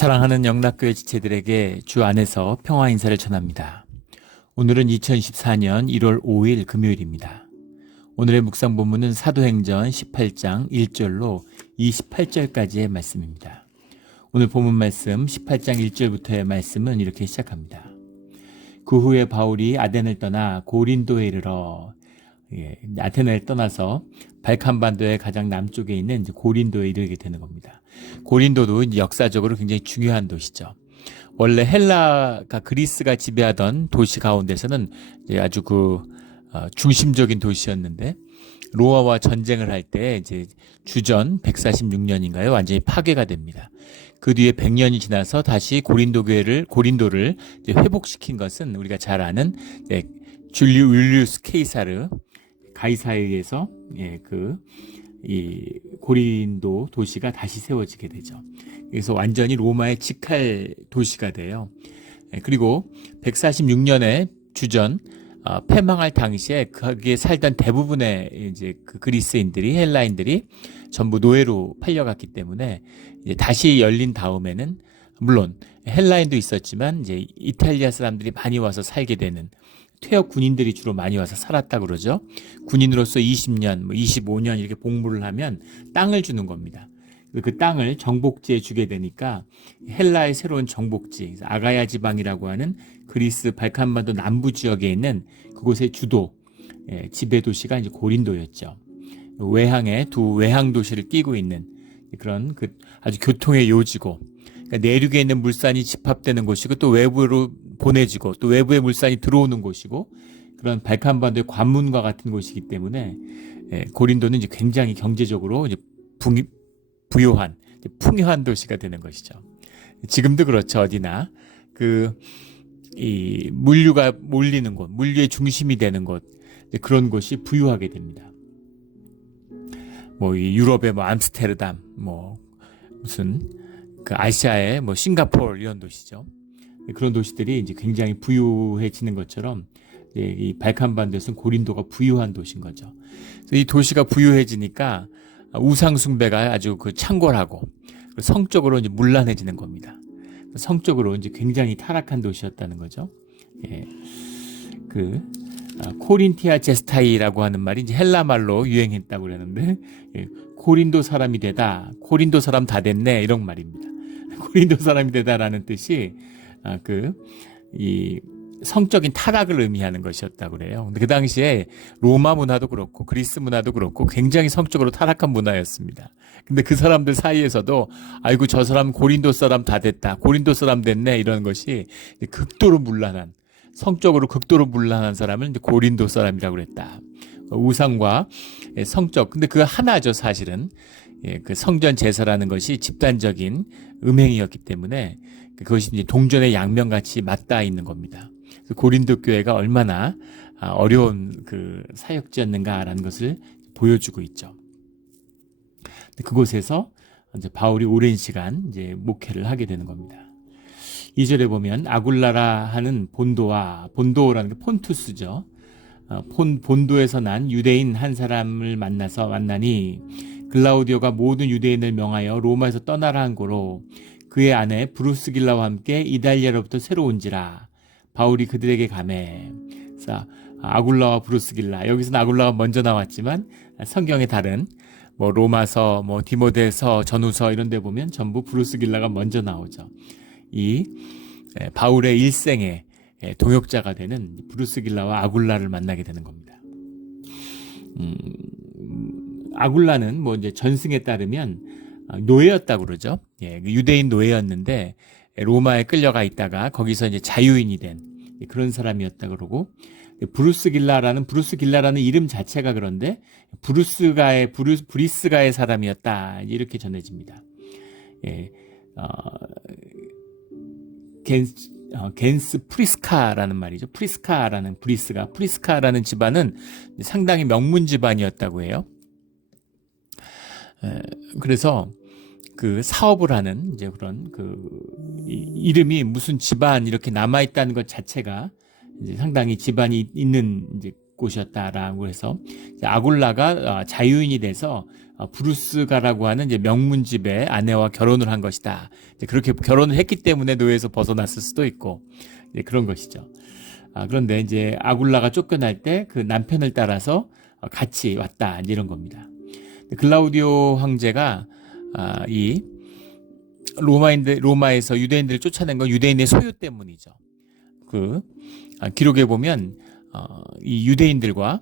사랑하는 영락교회 지체들에게 주 안에서 평화 인사를 전합니다. 오늘은 2024년 1월 5일 금요일입니다. 오늘의 묵상 본문은 사도행전 18장 1절로 28절까지의 말씀입니다. 오늘 본문 말씀 18장 1절부터의 말씀은 이렇게 시작합니다. 그 후에 바울이 아덴을 떠나 고린도에 이르러 아테네를 떠나서 발칸반도의 가장 남쪽에 있는 고린도에 이르게 되는 겁니다. 고린도도 이제 역사적으로 굉장히 중요한 도시죠. 원래 헬라가 그리스가 지배하던 도시 가운데서는 이제 아주 중심적인 도시였는데 로마와 전쟁을 할 때 이제 주전 146년인가요? 완전히 파괴가 됩니다. 그 뒤에 100년이 지나서 다시 고린도를 이제 회복시킨 것은 우리가 잘 아는 줄리우스 가이사에 의해서 이 고린도 도시가 다시 세워지게 되죠. 그래서 완전히 로마의 직할 도시가 돼요. 그리고 146년에 주전 패망할 당시에 거기에 살던 대부분의 이제 그리스인들이 헬라인들이 전부 노예로 팔려갔기 때문에 이제 다시 열린 다음에는 물론 헬라인도 있었지만 이제 이탈리아 사람들이 많이 와서 살게 되는 퇴역 군인들이 주로 많이 와서 살았다 그러죠. 군인으로서 20년, 25년 이렇게 복무를 하면 땅을 주는 겁니다. 그 땅을 정복지에 주게 되니까 헬라의 새로운 정복지, 아가야 지방이라고 하는 그리스 발칸반도 남부 지역에 있는 그곳의 주도, 지배 도시가 이제 고린도였죠. 외항에 두 외항 도시를 끼고 있는 그런 아주 교통의 요지고, 그러니까 내륙에 있는 물산이 집합되는 곳이고 또 외부로 보내지고 또 외부의 물산이 들어오는 곳이고 그런 발칸반도의 관문과 같은 곳이기 때문에 고린도는 이제 굉장히 경제적으로 이제 부유한 풍요한 도시가 되는 것이죠. 지금도 그렇죠. 어디나 이 물류가 몰리는 곳, 물류의 중심이 되는 곳 그런 곳이 부유하게 됩니다. 이 유럽의 암스테르담, 무슨 아시아의 싱가포르 이런 도시죠. 그런 도시들이 이제 굉장히 부유해지는 것처럼 이 발칸반도에서는 고린도가 부유한 도시인 거죠. 그래서 이 도시가 부유해지니까 우상 숭배가 아주 창궐하고 성적으로 이제 문란해지는 겁니다. 성적으로 이제 굉장히 타락한 도시였다는 거죠. 코린티아 제스타이라고 하는 말이 이제 헬라 말로 유행했다고 그러는데 고린도 사람이 되다, 고린도 사람 다 됐네 이런 말입니다. 고린도 사람이 되다라는 뜻이 이 성적인 타락을 의미하는 것이었다고 그래요. 근데 그 당시에 로마 문화도 그렇고 그리스 문화도 그렇고 굉장히 성적으로 타락한 문화였습니다. 근데 그 사람들 사이에서도 아이고 저 사람 고린도 사람 다 됐다, 고린도 사람 됐네 이런 것이 극도로 문란한, 성적으로 극도로 문란한 사람을 이제 고린도 사람이라고 그랬다. 우상과 성적, 근데 그 하나죠 사실은. 그 성전 제사라는 것이 집단적인 음행이었기 때문에 그것이 이제 동전의 양면같이 맞닿아 있는 겁니다. 고린도 교회가 얼마나 어려운 사역지였는가라는 것을 보여주고 있죠. 그곳에서 이제 바울이 오랜 시간 이제 목회를 하게 되는 겁니다. 2절에 보면 아굴라라 하는 본도라는 게 폰투스죠. 본도에서 난 유대인 한 사람을 만나니 글라우디오가 모든 유대인을 명하여 로마에서 떠나라 한 고로 그의 아내 브루스길라와 함께 이달리아로부터 새로 온지라. 바울이 그들에게 가매. 그래서 아굴라와 브루스길라, 여기서는 아굴라가 먼저 나왔지만 성경의 다른 로마서, 디모데서, 전후서 이런 데 보면 전부 브루스길라가 먼저 나오죠. 이 바울의 일생의 동역자가 되는 브루스길라와 아굴라를 만나게 되는 겁니다. 아굴라는 이제 전승에 따르면 노예였다고 그러죠. 유대인 노예였는데 로마에 끌려가 있다가 거기서 이제 자유인이 된 그런 사람이었다 그러고, 브루스길라라는 이름 자체가 그런데 브리스가의 사람이었다 이렇게 전해집니다. 겐스 프리스카라는 말이죠. 프리스카라는 집안은 상당히 명문 집안이었다고 해요. 그래서 사업을 하는 이제 그런 이름이 무슨 집안 이렇게 남아 있다는 것 자체가 이제 상당히 집안이 있는 이제 곳이었다라고 해서 아굴라가 자유인이 돼서 브루스가라고 하는 이제 명문집의 아내와 결혼을 한 것이다. 이제 그렇게 결혼을 했기 때문에 노예에서 벗어났을 수도 있고 이제 그런 것이죠. 그런데 이제 아굴라가 쫓겨날 때 그 남편을 따라서 같이 왔다 이런 겁니다. 글라우디오 황제가 이 로마에서 유대인들을 쫓아낸 건 유대인의 소유 때문이죠. 기록에 보면 이 유대인들과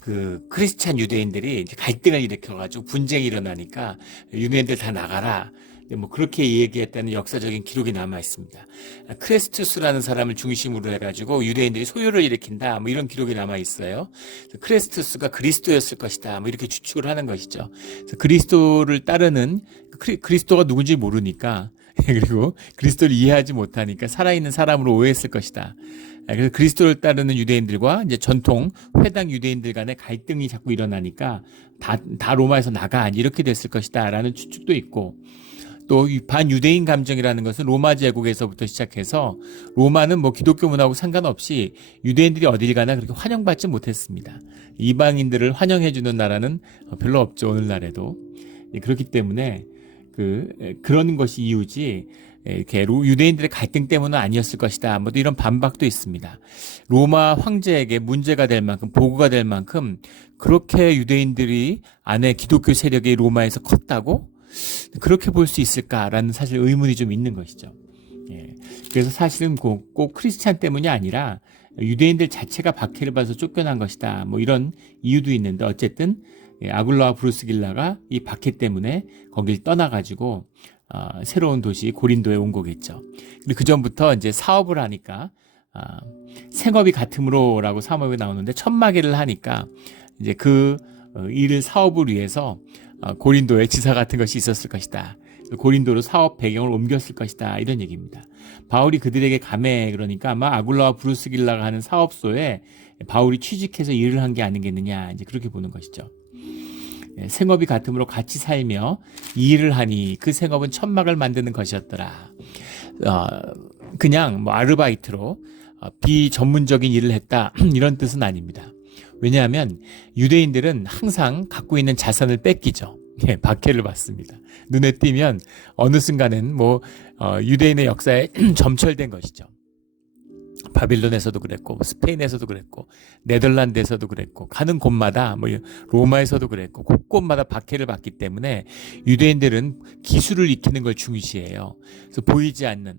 그 크리스찬 유대인들이 이제 갈등을 일으켜가지고 분쟁이 일어나니까 유대인들 다 나가라. 뭐 그렇게 얘기했다는 역사적인 기록이 남아 있습니다. 크레스투스라는 사람을 중심으로 해가지고 유대인들이 소요를 일으킨다. 뭐 이런 기록이 남아 있어요. 크레스투스가 그리스도였을 것이다. 뭐 이렇게 추측을 하는 것이죠. 그래서 그리스도를 따르는 그리스도가 누군지 모르니까 그리고 그리스도를 이해하지 못하니까 살아있는 사람으로 오해했을 것이다. 그래서 그리스도를 따르는 유대인들과 이제 전통 회당 유대인들 간의 갈등이 자꾸 일어나니까 다 로마에서 나가 이렇게 됐을 것이다라는 추측도 있고 또 반유대인 감정이라는 것은 로마 제국에서부터 시작해서 로마는 뭐 기독교 문화하고 상관없이 유대인들이 어딜 가나 그렇게 환영받지 못했습니다. 이방인들을 환영해주는 나라는 별로 없죠. 오늘날에도. 그렇기 때문에 그런 것이 이유지 이렇게 유대인들의 갈등 때문은 아니었을 것이다. 뭐 이런 반박도 있습니다. 로마 황제에게 문제가 될 만큼 보고가 될 만큼 그렇게 유대인들이 안에 기독교 세력이 로마에서 컸다고 그렇게 볼 수 있을까라는 사실 의문이 좀 있는 것이죠. 그래서 사실은 꼭 크리스찬 때문이 아니라 유대인들 자체가 박해를 받아서 쫓겨난 것이다. 뭐 이런 이유도 있는데 어쨌든 아굴라와 브루스길라가 이 박해 때문에 거길 떠나가지고 새로운 도시 고린도에 온 거겠죠. 그리고 그 전부터 이제 사업을 하니까 생업이 같음으로라고 사업이 나오는데 천마계를 하니까 이제 그 일을 사업을 위해서 고린도에 지사 같은 것이 있었을 것이다. 고린도로 사업 배경을 옮겼을 것이다. 이런 얘기입니다. 바울이 그들에게 감해 그러니까 아마 아굴라와 브루스길라가 하는 사업소에 바울이 취직해서 일을 한 게 아니겠느냐. 이제 그렇게 보는 것이죠. 생업이 같음으로 같이 살며 이 일을 하니 그 생업은 천막을 만드는 것이었더라. 그냥 뭐 아르바이트로 비전문적인 일을 했다. 이런 뜻은 아닙니다. 왜냐하면 유대인들은 항상 갖고 있는 자산을 뺏기죠. 박해를 받습니다. 눈에 띄면 어느 순간은 유대인의 역사에 점철된 것이죠. 바빌론에서도 그랬고 스페인에서도 그랬고 네덜란드에서도 그랬고 가는 곳마다 로마에서도 그랬고 곳곳마다 박해를 받기 때문에 유대인들은 기술을 익히는 걸 중시해요. 그래서 보이지 않는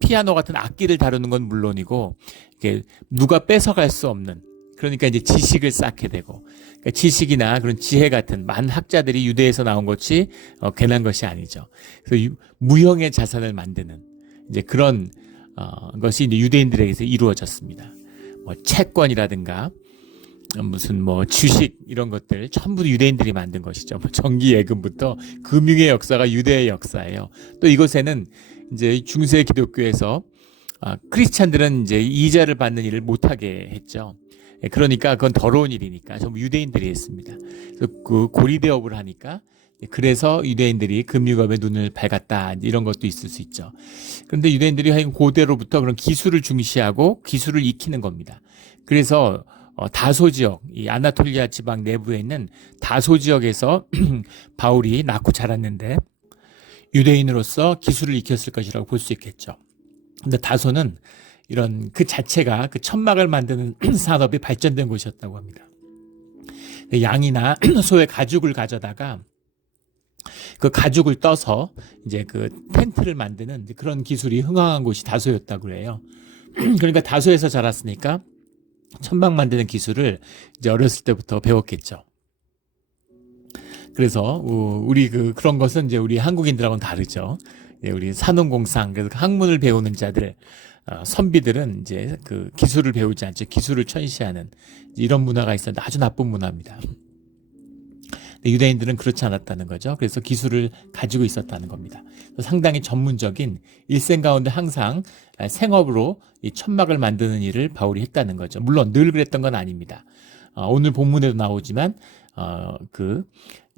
피아노 같은 악기를 다루는 건 물론이고 누가 뺏어갈 수 없는 그러니까 이제 지식을 쌓게 되고 그러니까 지식이나 그런 지혜 같은 많은 학자들이 유대에서 나온 것이 괜한 것이 아니죠. 그래서 무형의 자산을 만드는 이제 그런 것이 이제 유대인들에게서 이루어졌습니다. 채권이라든가 무슨 주식 이런 것들 전부 유대인들이 만든 것이죠. 정기예금부터 금융의 역사가 유대의 역사예요. 또 이것에는 이제 중세 기독교에서 크리스찬들은 이제 이자를 받는 일을 못하게 했죠. 그러니까 그건 더러운 일이니까 전부 유대인들이 했습니다. 그래서 그 고리대업을 하니까 그래서 유대인들이 금융업에 눈을 밝았다 이런 것도 있을 수 있죠. 그런데 유대인들이 고대로부터 그런 기술을 중시하고 기술을 익히는 겁니다. 그래서 다소 지역, 이 아나톨리아 지방 내부에 있는 다소 지역에서 바울이 낳고 자랐는데 유대인으로서 기술을 익혔을 것이라고 볼 수 있겠죠. 근데 다소는 이런 그 자체가 그 천막을 만드는 산업이 발전된 곳이었다고 합니다. 양이나 소의 가죽을 가져다가 그 가죽을 떠서 이제 그 텐트를 만드는 그런 기술이 흥황한 곳이 다소였다고 그래요. 그러니까 다소에서 자랐으니까 천막 만드는 기술을 이제 어렸을 때부터 배웠겠죠. 그래서 우리 그런 것은 이제 우리 한국인들하고는 다르죠. 우리 산업공상 그래서 학문을 배우는 자들 선비들은 이제 그 기술을 배우지 않죠. 기술을 천시하는 이런 문화가 있었는데 아주 나쁜 문화입니다. 유대인들은 그렇지 않았다는 거죠. 그래서 기술을 가지고 있었다는 겁니다. 상당히 전문적인 일생 가운데 항상 생업으로 이 천막을 만드는 일을 바울이 했다는 거죠. 물론 늘 그랬던 건 아닙니다. 오늘 본문에도 나오지만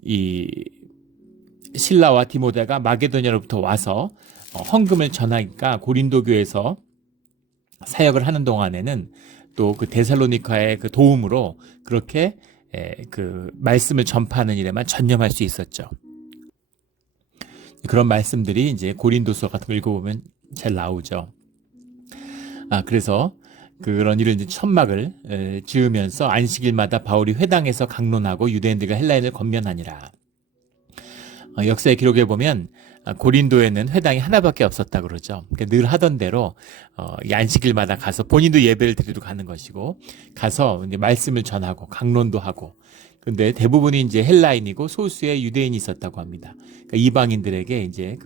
이 실라와 디모데가 마게도냐로부터 와서 헌금을 전하니까 고린도 교회에서 사역을 하는 동안에는 또 그 데살로니가의 그 도움으로 그렇게 그 말씀을 전파하는 일에만 전념할 수 있었죠. 그런 말씀들이 이제 고린도서 같은 거 읽어보면 잘 나오죠. 그래서 그런 일을 이제 천막을 지으면서 안식일마다 바울이 회당에서 강론하고 유대인들과 헬라인을 권면하니라. 역사의 기록에 보면 고린도에는 회당이 하나밖에 없었다 그러죠. 그러니까 늘 하던 대로 이 안식일마다 가서 본인도 예배를 드리러 가는 것이고, 가서 이제 말씀을 전하고 강론도 하고. 근데 대부분이 이제 헬라인이고 소수의 유대인이 있었다고 합니다. 그러니까 이방인들에게 이제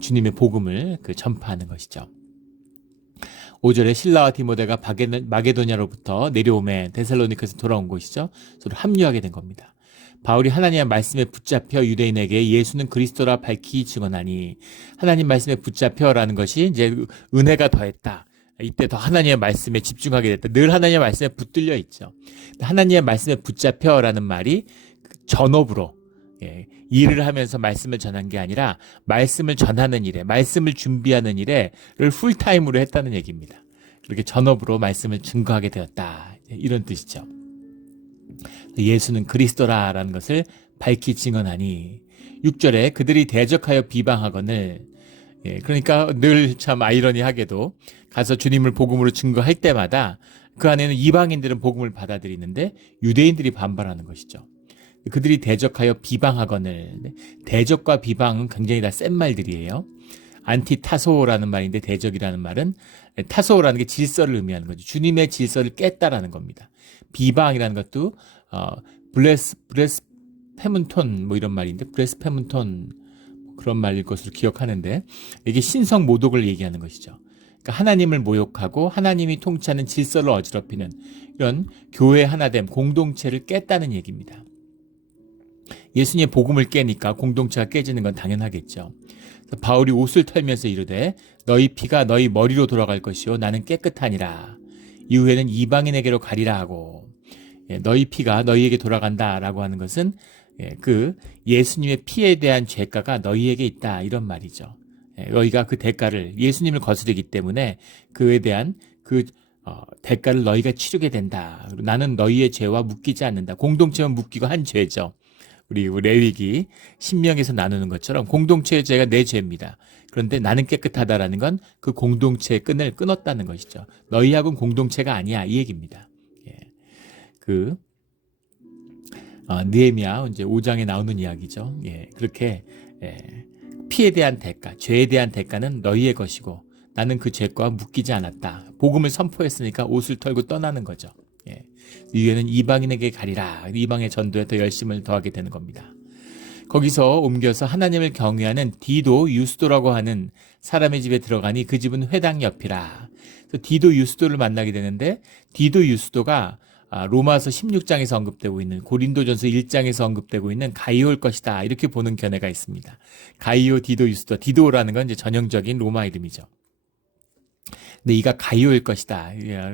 주님의 복음을 전파하는 것이죠. 5절에 신라와 디모데가 마게도냐로부터 내려오매 데살로니가에서 돌아온 곳이죠. 서로 합류하게 된 겁니다. 바울이 하나님의 말씀에 붙잡혀 유대인에게 예수는 그리스도라 밝히 증언하니, 하나님 말씀에 붙잡혀라는 것이 이제 은혜가 더했다. 이때 더 하나님의 말씀에 집중하게 됐다. 늘 하나님의 말씀에 붙들려 있죠. 하나님의 말씀에 붙잡혀라는 말이 전업으로 일을 하면서 말씀을 전한 게 아니라 말씀을 전하는 일에, 말씀을 준비하는 일에를 풀타임으로 했다는 얘기입니다. 그렇게 전업으로 말씀을 증거하게 되었다. 이런 뜻이죠. 예수는 그리스도라라는 것을 밝히 증언하니, 6절에 그들이 대적하여 비방하거늘, 그러니까 늘 참 아이러니하게도 가서 주님을 복음으로 증거할 때마다 그 안에는 이방인들은 복음을 받아들이는데 유대인들이 반발하는 것이죠. 그들이 대적하여 비방하거늘, 대적과 비방은 굉장히 다 센 말들이에요. 안티타소라는 말인데, 대적이라는 말은, 타소라는 게 질서를 의미하는 거죠. 주님의 질서를 깼다라는 겁니다. 비방이라는 것도 브레스페문톤 이런 말인데, 브레스페문톤 그런 말일 것으로 기억하는데, 이게 신성 모독을 얘기하는 것이죠. 그러니까 하나님을 모욕하고 하나님이 통치하는 질서를 어지럽히는 이런 교회 하나됨, 공동체를 깼다는 얘기입니다. 예수님의 복음을 깨니까 공동체가 깨지는 건 당연하겠죠. 바울이 옷을 털면서 이르되 너희 피가 너희 머리로 돌아갈 것이요 나는 깨끗하니라. 이후에는 이방인에게로 가리라 하고, 너희 피가 너희에게 돌아간다라고 하는 것은 그 예수님의 피에 대한 죄가가 너희에게 있다, 이런 말이죠. 너희가 그 대가를, 예수님을 거스르기 때문에 그에 대한 대가를 너희가 치르게 된다. 나는 너희의 죄와 묶이지 않는다. 공동체만 묶이고 한 죄죠. 우리 레위기 신명에서 나누는 것처럼 공동체의 죄가 내 죄입니다. 그런데 나는 깨끗하다라는 건 그 공동체의 끈을 끊었다는 것이죠. 너희하고는 공동체가 아니야, 이 얘기입니다. 느헤미야 이제 5장에 나오는 이야기죠. 그렇게 피에 대한 대가, 죄에 대한 대가는 너희의 것이고 나는 그 죄과 묶이지 않았다. 복음을 선포했으니까 옷을 털고 떠나는 거죠. 이후에는 이방인에게 가리라. 이방의 전도에 더 열심을 더하게 되는 겁니다. 거기서 옮겨서 하나님을 경외하는 디도 유스도라고 하는 사람의 집에 들어가니 그 집은 회당 옆이라. 그래서 디도 유스도를 만나게 되는데, 디도 유스도가 로마서 16장에서 언급되고 있는, 고린도전서 1장에서 언급되고 있는 가이오일 것이다, 이렇게 보는 견해가 있습니다. 가이오, 디도, 유스도. 디도라는 건 이제 전형적인 로마 이름이죠. 근데 이가 가이오일 것이다.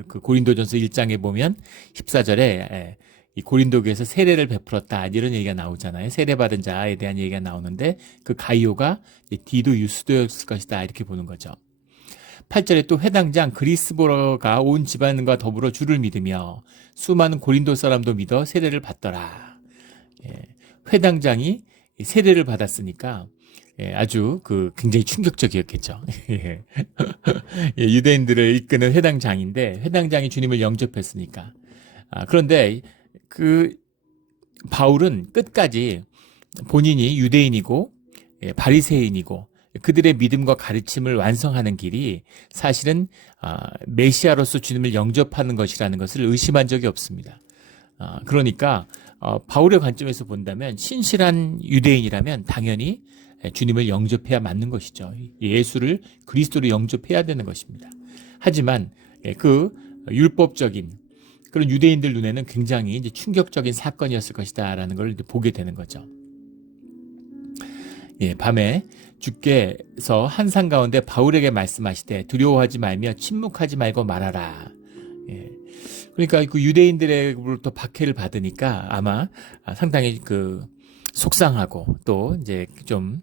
그 고린도전서 1장에 보면 14절에 이 고린도교에서 세례를 베풀었다, 이런 얘기가 나오잖아요. 세례받은 자에 대한 얘기가 나오는데 그 가이오가 디도 유스도였을 것이다, 이렇게 보는 거죠. 8절에 또 회당장 그리스보가 온 집안과 더불어 주를 믿으며 수많은 고린도 사람도 믿어 세례를 받더라. 회당장이 세례를 받았으니까 아주 굉장히 충격적이었겠죠. 유대인들을 이끄는 회당장인데, 회당장이 주님을 영접했으니까. 그런데 바울은 끝까지 본인이 유대인이고 바리새인이고 그들의 믿음과 가르침을 완성하는 길이 사실은 메시아로서 주님을 영접하는 것이라는 것을 의심한 적이 없습니다. 그러니까 바울의 관점에서 본다면 신실한 유대인이라면 당연히 주님을 영접해야 맞는 것이죠. 예수를 그리스도로 영접해야 되는 것입니다. 하지만 그 율법적인 그런 유대인들 눈에는 굉장히 이제 충격적인 사건이었을 것이다라는 걸 이제 보게 되는 거죠. 밤에 주께서 한산 가운데 바울에게 말씀하시되 두려워하지 말며 침묵하지 말고 말하라. 그러니까 그 유대인들로부터 박해를 받으니까 아마 상당히 속상하고 또 이제 좀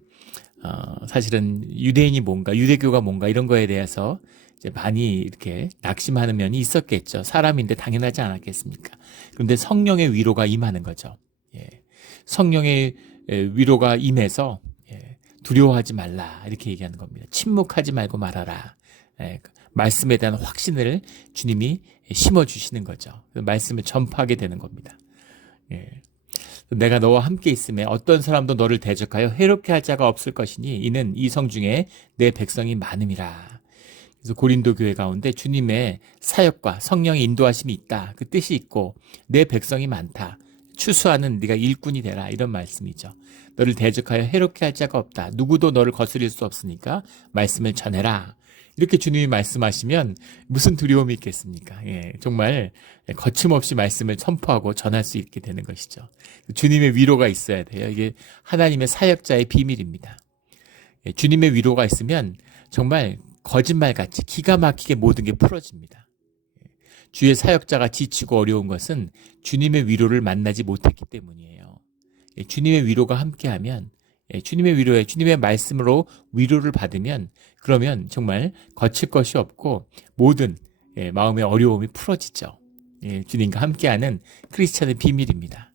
사실은 유대인이 뭔가, 유대교가 뭔가 이런 거에 대해서 이제 많이 이렇게 낙심하는 면이 있었겠죠. 사람인데 당연하지 않았겠습니까? 그런데 성령의 위로가 임하는 거죠. 예. 성령의 위로가 임해서 두려워하지 말라 이렇게 얘기하는 겁니다. 침묵하지 말고 말하라. 말씀에 대한 확신을 주님이 심어주시는 거죠. 말씀을 전파하게 되는 겁니다. 내가 너와 함께 있음에 어떤 사람도 너를 대적하여 해롭게 할 자가 없을 것이니 이는 이 성 중에 내 백성이 많음이라. 그래서 고린도 교회 가운데 주님의 사역과 성령의 인도하심이 있다. 그 뜻이 있고 내 백성이 많다. 추수하는 네가 일꾼이 되라. 이런 말씀이죠. 너를 대적하여 해롭게 할 자가 없다. 누구도 너를 거스릴 수 없으니까 말씀을 전해라. 이렇게 주님이 말씀하시면 무슨 두려움이 있겠습니까? 정말 거침없이 말씀을 선포하고 전할 수 있게 되는 것이죠. 주님의 위로가 있어야 돼요. 이게 하나님의 사역자의 비밀입니다. 주님의 위로가 있으면 정말 거짓말같이 기가 막히게 모든 게 풀어집니다. 주의 사역자가 지치고 어려운 것은 주님의 위로를 만나지 못했기 때문이에요. 주님의 위로가 함께하면 주님의 말씀으로 위로를 받으면 그러면 정말 거칠 것이 없고 모든 마음의 어려움이 풀어지죠. 주님과 함께하는 크리스찬의 비밀입니다.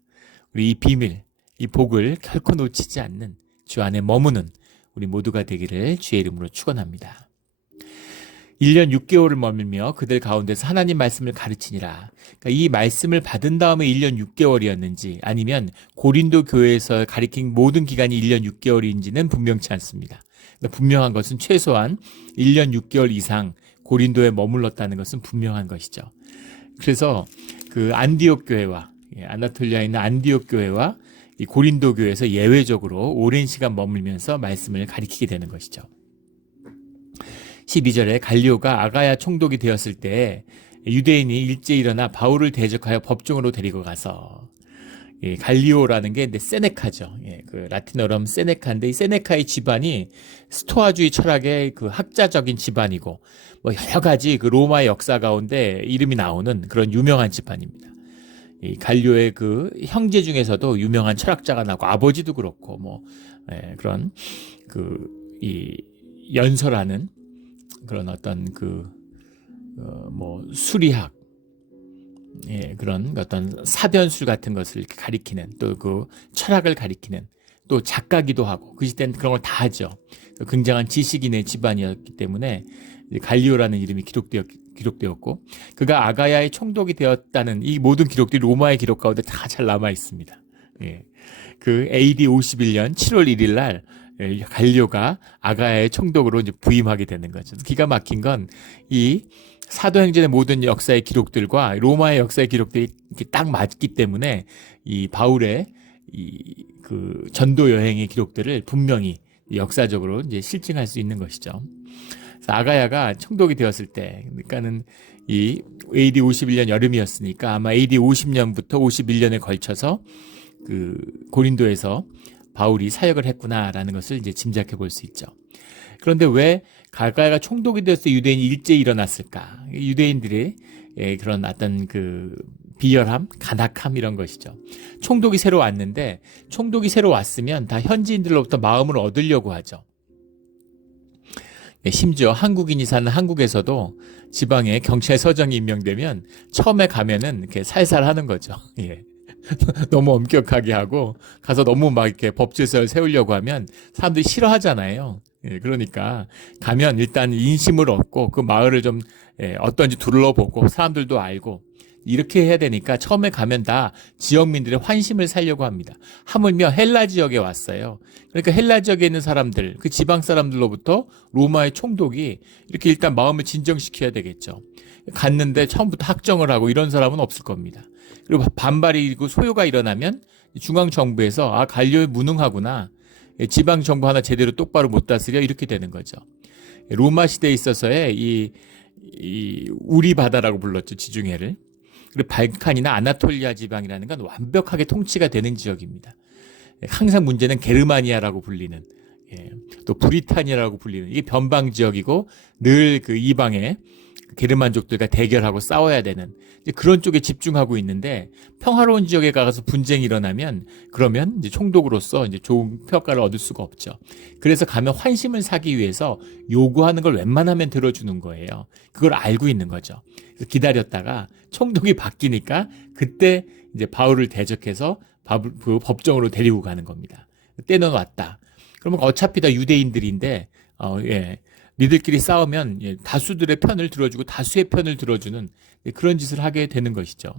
우리 이 비밀, 이 복을 결코 놓치지 않는 주 안에 머무는 우리 모두가 되기를 주의 이름으로 축원합니다. 1년 6개월을 머물며 그들 가운데서 하나님 말씀을 가르치니라. 그러니까 이 말씀을 받은 다음에 1년 6개월이었는지 아니면 고린도 교회에서 가르친 모든 기간이 1년 6개월인지는 분명치 않습니다. 그러니까 분명한 것은 최소한 1년 6개월 이상 고린도에 머물렀다는 것은 분명한 것이죠. 그래서 그 안디옥 교회와 아나톨리아에 있는 안디옥 교회와 이 고린도 교회에서 예외적으로 오랜 시간 머물면서 말씀을 가르치게 되는 것이죠. 12절에 갈리오가 아가야 총독이 되었을 때 유대인이 일제히 일어나 바울을 대적하여 법정으로 데리고 가서 갈리오라는 게 세네카죠. 그 라틴어로 세네카인데 이 세네카의 집안이 스토아주의 철학의 그 학자적인 집안이고 뭐 여러 가지 그 로마의 역사 가운데 이름이 나오는 그런 유명한 집안입니다. 이 갈리오의 그 형제 중에서도 유명한 철학자가 나고 아버지도 그렇고 뭐 그런 이 연설하는 그런 어떤 뭐 수리학, 그런 어떤 사변술 같은 것을 가리키는 또 그 철학을 가리키는 또 작가기도 하고 그 시대는 그런 걸 다 하죠. 굉장한 지식인의 집안이었기 때문에 갈리오라는 이름이 기록되었고 그가 아가야의 총독이 되었다는 이 모든 기록들이 로마의 기록 가운데 다 잘 남아 있습니다. 그 AD 51년 7월 1일 날 갈리오가 아가야의 총독으로 이제 부임하게 되는 거죠. 기가 막힌 건 이 사도행전의 모든 역사의 기록들과 로마의 역사의 기록들이 이렇게 딱 맞기 때문에 이 바울의 그 전도 여행의 기록들을 분명히 역사적으로 이제 실증할 수 있는 것이죠. 그래서 아가야가 총독이 되었을 때, 그러니까는 이 AD 51년 여름이었으니까 아마 AD 50년부터 51년에 걸쳐서 그 고린도에서 바울이 사역을 했구나라는 것을 이제 짐작해 볼 수 있죠. 그런데 왜 아가야가 총독이 되어서 유대인이 일제히 일어났을까? 유대인들이 그런 어떤 그 비열함, 간악함 이런 것이죠. 총독이 새로 왔는데 총독이 새로 왔으면 다 현지인들로부터 마음을 얻으려고 하죠. 심지어 한국인이 사는 한국에서도 지방에 경찰서장이 임명되면 처음에 가면은 이렇게 살살 하는 거죠. 너무 엄격하게 하고 가서 너무 막 이렇게 법질서를 세우려고 하면 사람들이 싫어하잖아요. 그러니까 가면 일단 인심을 얻고 그 마을을 좀 어떤지 둘러보고 사람들도 알고 이렇게 해야 되니까 처음에 가면 다 지역민들의 환심을 살려고 합니다. 하물며 헬라 지역에 왔어요. 그러니까 헬라 지역에 있는 사람들, 그 지방 사람들로부터 로마의 총독이 이렇게 일단 마음을 진정시켜야 되겠죠. 갔는데 처음부터 학정을 하고 이런 사람은 없을 겁니다. 그리고 반발이고 소요가 일어나면 중앙정부에서 갈리오 무능하구나. 지방정부 하나 제대로 똑바로 못 다스려 이렇게 되는 거죠. 로마 시대에 있어서의 이 우리 바다라고 불렀죠. 지중해를. 그리고 발칸이나 아나톨리아 지방이라는 건 완벽하게 통치가 되는 지역입니다. 항상 문제는 게르마니아라고 불리는 또 브리타니아라고 불리는 이게 변방 지역이고 늘 그 이방의 게르만족들과 대결하고 싸워야 되는 이제 그런 쪽에 집중하고 있는데, 평화로운 지역에 가서 분쟁이 일어나면 그러면 이제 총독으로서 이제 좋은 평가를 얻을 수가 없죠. 그래서 가면 환심을 사기 위해서 요구하는 걸 웬만하면 들어주는 거예요. 그걸 알고 있는 거죠. 그래서 기다렸다가 총독이 바뀌니까 그때 이제 바울을 대적해서 그 법정으로 데리고 가는 겁니다. 때는 왔다. 그러면 어차피 다 유대인들인데, 니들끼리 싸우면 다수들의 편을 들어주고 다수의 편을 들어주는 그런 짓을 하게 되는 것이죠.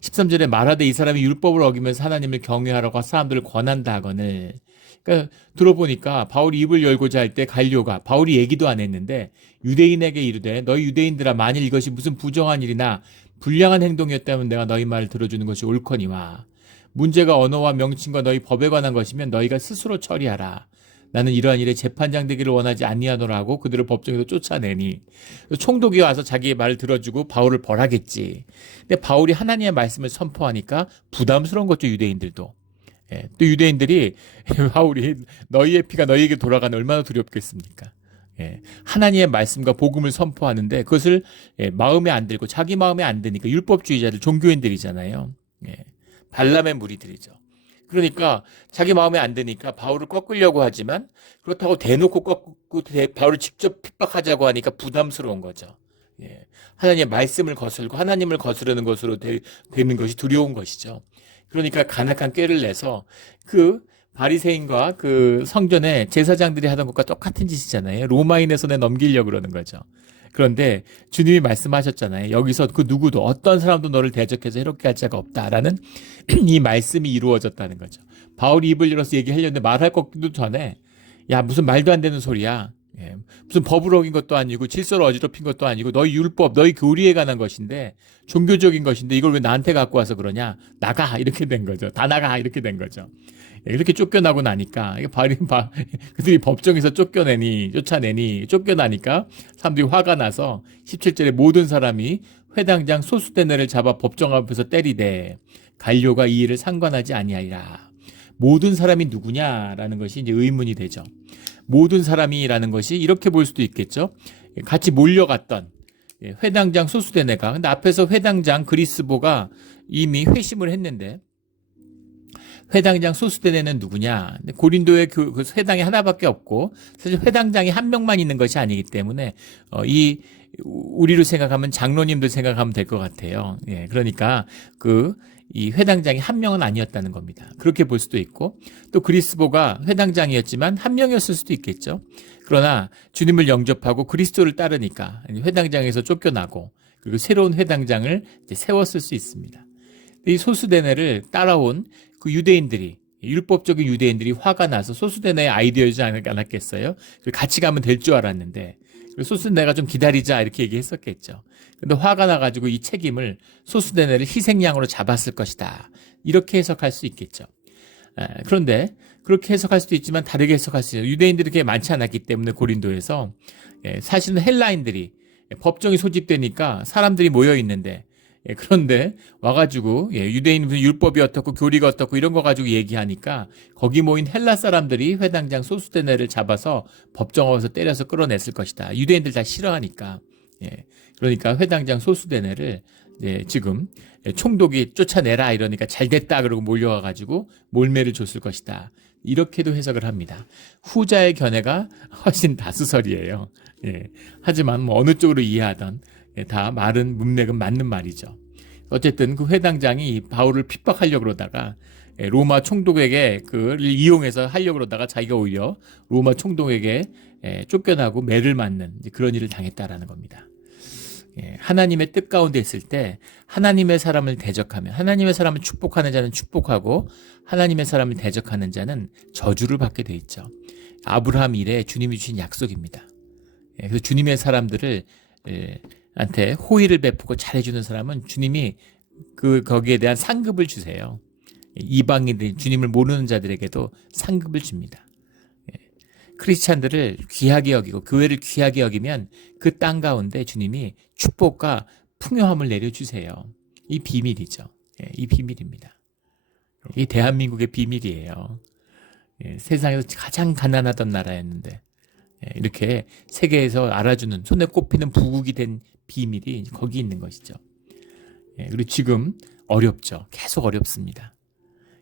13절에 말하되 이 사람이 율법을 어기면서 하나님을 경외하라고 사람들을 권한다 하거늘. 그러니까 들어보니까 바울이 입을 열고자 할 때 갈료가, 바울이 얘기도 안 했는데 유대인에게 이르되 너희 유대인들아 만일 이것이 무슨 부정한 일이나 불량한 행동이었다면 내가 너희 말을 들어주는 것이 옳거니와, 문제가 언어와 명칭과 너희 법에 관한 것이면 너희가 스스로 처리하라. 나는 이러한 일에 재판장 되기를 원하지 아니하노라 하고 그들을 법정에서 쫓아내니, 총독이 와서 자기의 말을 들어주고 바울을 벌하겠지. 근데 바울이 하나님의 말씀을 선포하니까 부담스러운 거죠, 유대인들도. 또 유대인들이 바울이 너희의 피가 너희에게 돌아가는 얼마나 두렵겠습니까? 하나님의 말씀과 복음을 선포하는데 그것을 마음에 안 들고 자기 마음에 안 드니까, 율법주의자들, 종교인들이잖아요. 발람의 무리들이죠. 그러니까 자기 마음에 안 드니까 바울을 꺾으려고 하지만, 그렇다고 대놓고 꺾고 바울을 직접 핍박하자고 하니까 부담스러운 거죠. 하나님의 말씀을 거슬고 하나님을 거스르는 것으로 되는 것이 두려운 것이죠. 그러니까 간악한 꾀를 내서 그 바리새인과 그 성전의 제사장들이 하던 것과 똑같은 짓이잖아요. 로마인의 손에 넘기려고 그러는 거죠. 그런데 주님이 말씀하셨잖아요. 여기서 그 누구도, 어떤 사람도 너를 대적해서 해롭게 할 자가 없다라는 이 말씀이 이루어졌다는 거죠. 바울이 입을 열어서 얘기하려는데 말할 것도 전에, 야, 무슨 말도 안 되는 소리야. 무슨 법을 어긴 것도 아니고 질서를 어지럽힌 것도 아니고 너희 율법, 너희 교리에 관한 것인데, 종교적인 것인데 이걸 왜 나한테 갖고 와서 그러냐. 나가, 이렇게 된 거죠. 다 나가, 이렇게 된 거죠. 이렇게 쫓겨나고 나니까, 그들이 법정에서 쫓아내니 쫓겨나니까 사람들이 화가 나서 17절에 모든 사람이 회당장 소수대네를 잡아 법정 앞에서 때리되 갈료가 이 일을 상관하지 아니하리라. 모든 사람이 누구냐라는 것이 이제 의문이 되죠. 모든 사람이라는 것이 이렇게 볼 수도 있겠죠. 같이 몰려갔던 회당장 소수대네가, 근데 앞에서 회당장 그리스보가 이미 회심을 했는데, 회당장 소수대네는 누구냐? 고린도의 그 회당이 하나밖에 없고 사실 회당장이 한 명만 있는 것이 아니기 때문에 우리로 생각하면 장로님들 생각하면 될 것 같아요. 그러니까 이 회당장이 한 명은 아니었다는 겁니다. 그렇게 볼 수도 있고, 또 그리스보가 회당장이었지만 한 명이었을 수도 있겠죠. 그러나 주님을 영접하고 그리스도를 따르니까 회당장에서 쫓겨나고 그리고 새로운 회당장을 이제 세웠을 수 있습니다. 이 소수대네를 따라온 그 유대인들이, 율법적인 유대인들이 화가 나서 소수대네의 아이디어이지 않았겠어요? 같이 가면 될 줄 알았는데 소수대네가 좀 기다리자 이렇게 얘기했었겠죠. 근데 화가 나가지고 이 책임을 소수대네를 희생양으로 잡았을 것이다, 이렇게 해석할 수 있겠죠. 그런데 그렇게 해석할 수도 있지만 다르게 해석할 수 있어요. 유대인들이 그렇게 많지 않았기 때문에 고린도에서 사실은 헬라인들이 법정이 소집되니까 사람들이 모여 있는데, 그런데 와가지고 유대인 무슨 율법이 어떻고 교리가 어떻고 이런 거 가지고 얘기하니까 거기 모인 헬라 사람들이 회당장 소수대네를 잡아서 법정에서 때려서 끌어냈을 것이다. 유대인들 다 싫어하니까. 그러니까 회당장 소수대네를 지금 총독이 쫓아내라 이러니까 잘됐다 그러고 몰려와가지고 몰매를 줬을 것이다. 이렇게도 해석을 합니다. 후자의 견해가 훨씬 다수설이에요. 하지만 뭐 어느 쪽으로 이해하던 다 말은 문맥은 맞는 말이죠. 어쨌든 그 회당장이 바울을 핍박하려고 그러다가 로마 총독에게 그를 이용해서 하려고 그러다가 자기가 오히려 로마 총독에게 쫓겨나고 매를 맞는 그런 일을 당했다라는 겁니다. 하나님의 뜻 가운데 있을 때 하나님의 사람을 대적하면, 하나님의 사람을 축복하는 자는 축복하고 하나님의 사람을 대적하는 자는 저주를 받게 돼 있죠. 아브라함 이래 주님이 주신 약속입니다. 그래서 주님의 사람들을 한테 호의를 베푸고 잘해주는 사람은 주님이 거기에 대한 상급을 주세요. 이방인들, 주님을 모르는 자들에게도 상급을 줍니다. 크리스찬들을 귀하게 여기고 교회를 귀하게 여기면 그 땅 가운데 주님이 축복과 풍요함을 내려주세요. 이 비밀이죠. 이 비밀입니다. 이 대한민국의 비밀이에요. 세상에서 가장 가난하던 나라였는데 이렇게 세계에서 알아주는, 손에 꼽히는 부국이 된 비밀이 거기 있는 것이죠. 그리고 지금 어렵죠. 계속 어렵습니다.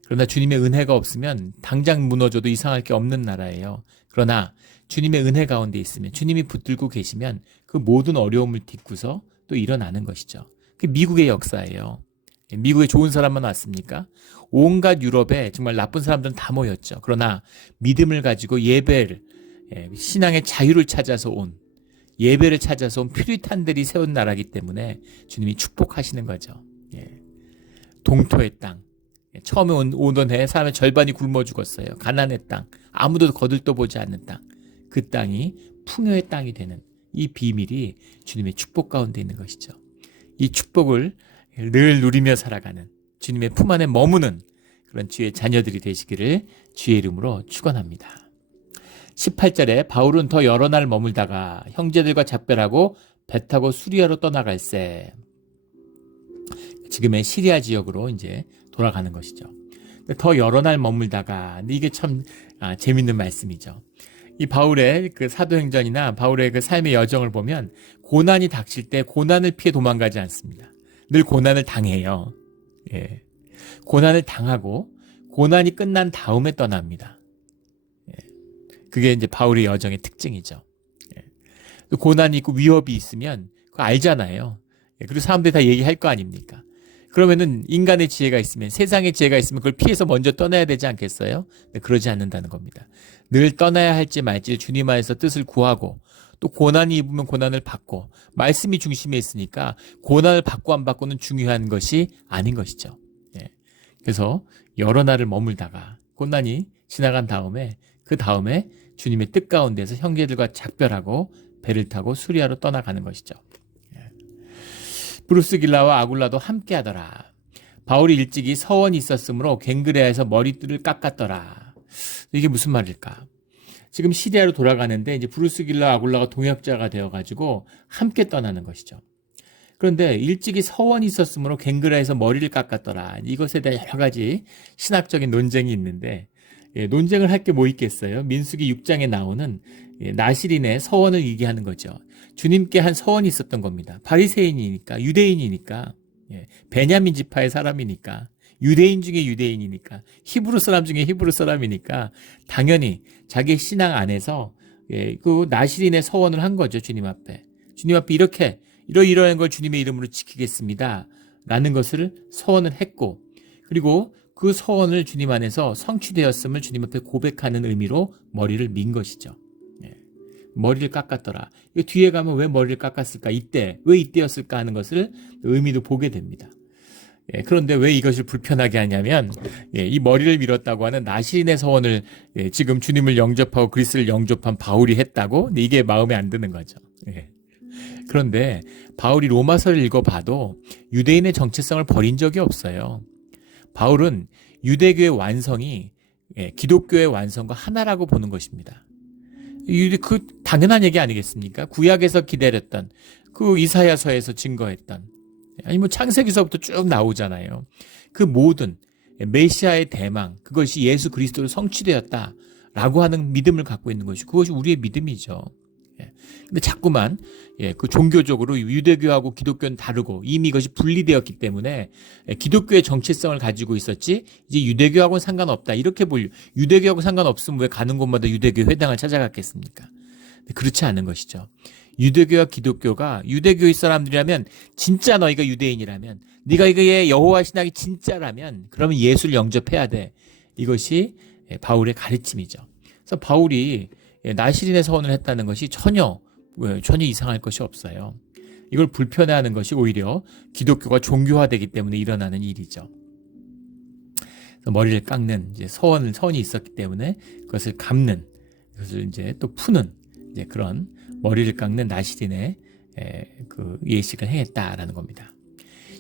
그러나 주님의 은혜가 없으면 당장 무너져도 이상할 게 없는 나라예요. 그러나 주님의 은혜 가운데 있으면, 주님이 붙들고 계시면 그 모든 어려움을 딛고서 또 일어나는 것이죠. 그게 미국의 역사예요. 미국에 좋은 사람만 왔습니까? 온갖 유럽에 정말 나쁜 사람들은 다 모였죠. 그러나 믿음을 가지고 예배를, 신앙의 자유를 찾아서 온, 예배를 찾아서 온 퓨리탄들이 세운 나라이기 때문에 주님이 축복하시는 거죠. 동토의 땅, 처음에 오던 해에 사람의 절반이 굶어 죽었어요. 가난의 땅, 아무도 거들떠보지 않는 땅, 그 땅이 풍요의 땅이 되는 이 비밀이 주님의 축복 가운데 있는 것이죠. 이 축복을 늘 누리며 살아가는, 주님의 품 안에 머무는 그런 주의 자녀들이 되시기를 주의 이름으로 축원합니다. 18절에 바울은 더 여러 날 머물다가 형제들과 작별하고 배 타고 수리아로 떠나갈새, 지금의 시리아 지역으로 이제 돌아가는 것이죠. 더 여러 날 머물다가, 이게 참 재밌는 말씀이죠. 이 바울의 그 사도행전이나 바울의 그 삶의 여정을 보면 고난이 닥칠 때 고난을 피해 도망가지 않습니다. 늘 고난을 당해요. 고난을 당하고 고난이 끝난 다음에 떠납니다. 그게 이제 바울의 여정의 특징이죠. 또 고난이 있고 위협이 있으면 그거 알잖아요. 그리고 사람들이 다 얘기할 거 아닙니까? 그러면은 인간의 지혜가 있으면, 세상의 지혜가 있으면 그걸 피해서 먼저 떠나야 되지 않겠어요? 그러지 않는다는 겁니다. 늘 떠나야 할지 말지 주님 안에서 뜻을 구하고, 또 고난이 입으면 고난을 받고, 말씀이 중심에 있으니까 고난을 받고 안 받고는 중요한 것이 아닌 것이죠. 그래서 여러 날을 머물다가 고난이 지나간 다음에, 그 다음에 주님의 뜻 가운데서 형제들과 작별하고 배를 타고 수리아로 떠나가는 것이죠. 브루스길라와 아굴라도 함께 하더라. 바울이 일찍이 서원이 있었으므로 갱그레아에서 머리띠를 깎았더라. 이게 무슨 말일까? 지금 시리아로 돌아가는데 이제 브루스길라 아굴라가 동역자가 되어가지고 함께 떠나는 것이죠. 그런데 일찍이 서원이 있었으므로 갱그레아에서 머리를 깎았더라. 이것에 대한 여러 가지 신학적인 논쟁이 있는데, 논쟁을 할 게 뭐 있겠어요? 민수기 6장에 나오는 나실인의 서원을 얘기하는 거죠. 주님께 한 서원이 있었던 겁니다. 바리새인이니까, 유대인이니까, 베냐민 지파의 사람이니까, 유대인 중에 유대인이니까, 히브리 사람 중에 히브리 사람이니까 당연히 자기 신앙 안에서 그 나실인의 서원을 한 거죠. 주님 앞에 이렇게 이러이러한 걸 주님의 이름으로 지키겠습니다 라는 것을 서원을 했고, 그리고 그 서원을 주님 안에서 성취되었음을 주님 앞에 고백하는 의미로 머리를 민 것이죠. 머리를 깎았더라. 이거 뒤에 가면 왜 머리를 깎았을까? 왜 이때였을까 하는 것을 의미도 보게 됩니다. 그런데 왜 이것을 불편하게 하냐면, 이 머리를 밀었다고 하는 나실인의 서원을 지금 주님을 영접하고 그리스도를 영접한 바울이 했다고? 이게 마음에 안 드는 거죠. 그런데 바울이 로마서를 읽어봐도 유대인의 정체성을 버린 적이 없어요. 바울은 유대교의 완성이 기독교의 완성과 하나라고 보는 것입니다. 그 당연한 얘기 아니겠습니까? 구약에서 기다렸던, 그 이사야서에서 증거했던, 아니 뭐 창세기서부터 쭉 나오잖아요. 그 모든 메시아의 대망, 그것이 예수 그리스도로 성취되었다라고 하는 믿음을 갖고 있는 것이, 그것이 우리의 믿음이죠. 근데 자꾸만 그 종교적으로 유대교하고 기독교는 다르고 이미 이것이 분리되었기 때문에 기독교의 정체성을 가지고 있었지 이제 유대교하고는 상관없다 이렇게 유대교하고 상관없으면 왜 가는 곳마다 유대교 회당을 찾아갔겠습니까? 그렇지 않은 것이죠. 유대교와 기독교가, 유대교의 사람들이라면, 진짜 너희가 유대인이라면, 네가 이게 여호와 신앙이 진짜라면 그러면 예수를 영접해야 돼. 이것이 바울의 가르침이죠. 그래서 바울이 나실인의 서원을 했다는 것이 전혀 이상할 것이 없어요. 이걸 불편해하는 것이 오히려 기독교가 종교화되기 때문에 일어나는 일이죠. 머리를 깎는 이제 서원이 있었기 때문에 그것을 갚는, 그것을 이제 또 푸는 이제 그런 머리를 깎는 나실인의 그 예식을 행했다라는 겁니다.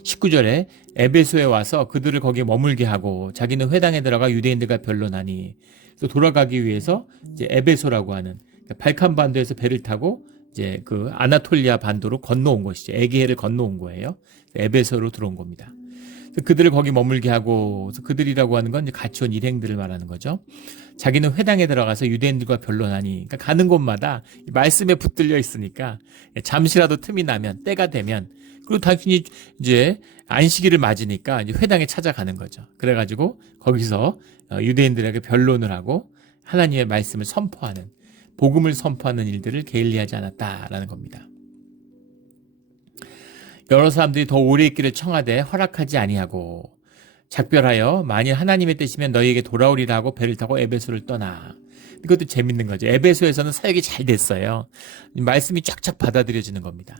19절에 에베소에 와서 그들을 거기에 머물게 하고 자기는 회당에 들어가 유대인들과 변론하니, 또 돌아가기 위해서 이제 에베소라고 하는 발칸 반도에서 배를 타고 이제 그 아나톨리아 반도로 건너온 것이죠. 에게해를 건너온 거예요. 에베소로 들어온 겁니다. 그들을 거기 머물게 하고, 그래서 그들이라고 하는 건 이제 같이 온 일행들을 말하는 거죠. 자기는 회당에 들어가서 유대인들과 변론하니, 그러니까 가는 곳마다 말씀에 붙들려 있으니까 잠시라도 틈이 나면, 때가 되면, 그리고 당신이 이제 안식일을 맞으니까 이제 회당에 찾아가는 거죠. 그래가지고 거기서 유대인들에게 변론을 하고 하나님의 말씀을 선포하는, 복음을 선포하는 일들을 게을리하지 않았다라는 겁니다. 여러 사람들이 더 오래 있기를 청하되 허락하지 아니하고, 작별하여 만일 하나님의 뜻이면 너희에게 돌아오리라 하고 배를 타고 에베소를 떠나. 이것도 재밌는 거죠. 에베소에서는 사역이 잘 됐어요. 말씀이 쫙쫙 받아들여지는 겁니다.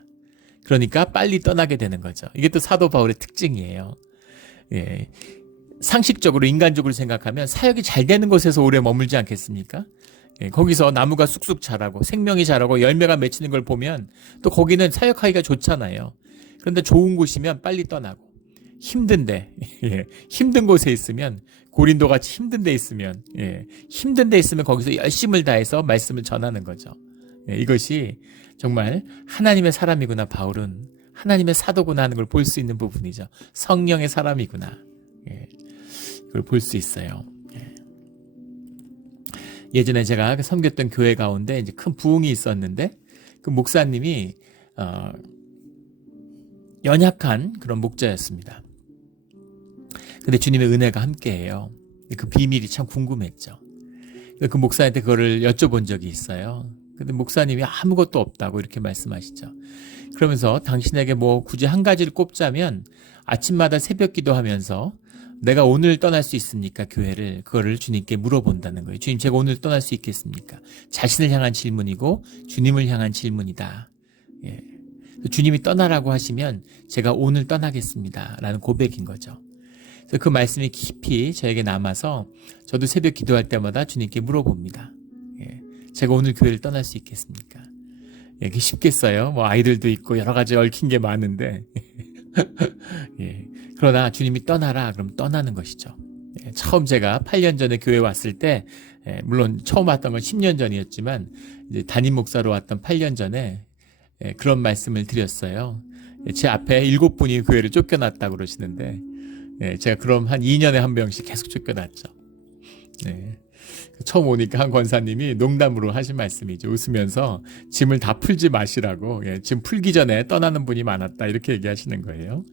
그러니까 빨리 떠나게 되는 거죠. 이게 또 사도 바울의 특징이에요. 예. 상식적으로, 인간적으로 생각하면 사역이 잘 되는 곳에서 오래 머물지 않겠습니까? 예, 거기서 나무가 쑥쑥 자라고 생명이 자라고 열매가 맺히는 걸 보면 또 거기는 사역하기가 좋잖아요. 그런데 좋은 곳이면 빨리 떠나고, 힘든데, 예, 힘든 곳에 있으면, 고린도 같이 힘든 데 있으면, 예, 힘든 데 있으면 거기서 열심을 다해서 말씀을 전하는 거죠. 예, 이것이 정말 하나님의 사람이구나, 바울은 하나님의 사도구나 하는 걸 볼 수 있는 부분이죠. 성령의 사람이구나. 예, 그걸 볼 수 있어요. 예. 예전에 제가 섬겼던 교회 가운데 이제 큰 부흥이 있었는데, 그 목사님이 연약한 그런 목자였습니다. 근데 주님의 은혜가 함께해요. 그 비밀이 참 궁금했죠. 그 목사한테 그거를 여쭤본 적이 있어요. 근데 목사님이 아무것도 없다고 이렇게 말씀하시죠. 그러면서 당신에게 뭐 굳이 한 가지를 꼽자면 아침마다 새벽 기도하면서 내가 오늘 떠날 수 있습니까? 교회를. 그거를 주님께 물어본다는 거예요. 주님, 제가 오늘 떠날 수 있겠습니까? 자신을 향한 질문이고 주님을 향한 질문이다. 예. 주님이 떠나라고 하시면 제가 오늘 떠나겠습니다. 라는 고백인 거죠. 그래서 그 말씀이 깊이 저에게 남아서 저도 새벽 기도할 때마다 주님께 물어봅니다. 예. 제가 오늘 교회를 떠날 수 있겠습니까? 예, 그게 쉽겠어요? 뭐 아이들도 있고 여러 가지 얽힌 게 많은데 예. 그러나 주님이 떠나라 그럼 떠나는 것이죠. 예. 처음 제가 8년 전에 교회 왔을 때, 예, 물론 처음 왔던 건 10년 전이었지만 이제 담임 목사로 왔던 8년 전에, 예, 그런 말씀을 드렸어요. 예, 제 앞에 7분이 교회를 쫓겨났다고 그러시는데, 예, 제가 그럼 한 2년에 한 명씩 계속 쫓겨났죠. 예. 처음 오니까 한 권사님이 농담으로 하신 말씀이죠. 웃으면서 짐을 다 풀지 마시라고, 예, 짐 풀기 전에 떠나는 분이 많았다 이렇게 얘기하시는 거예요.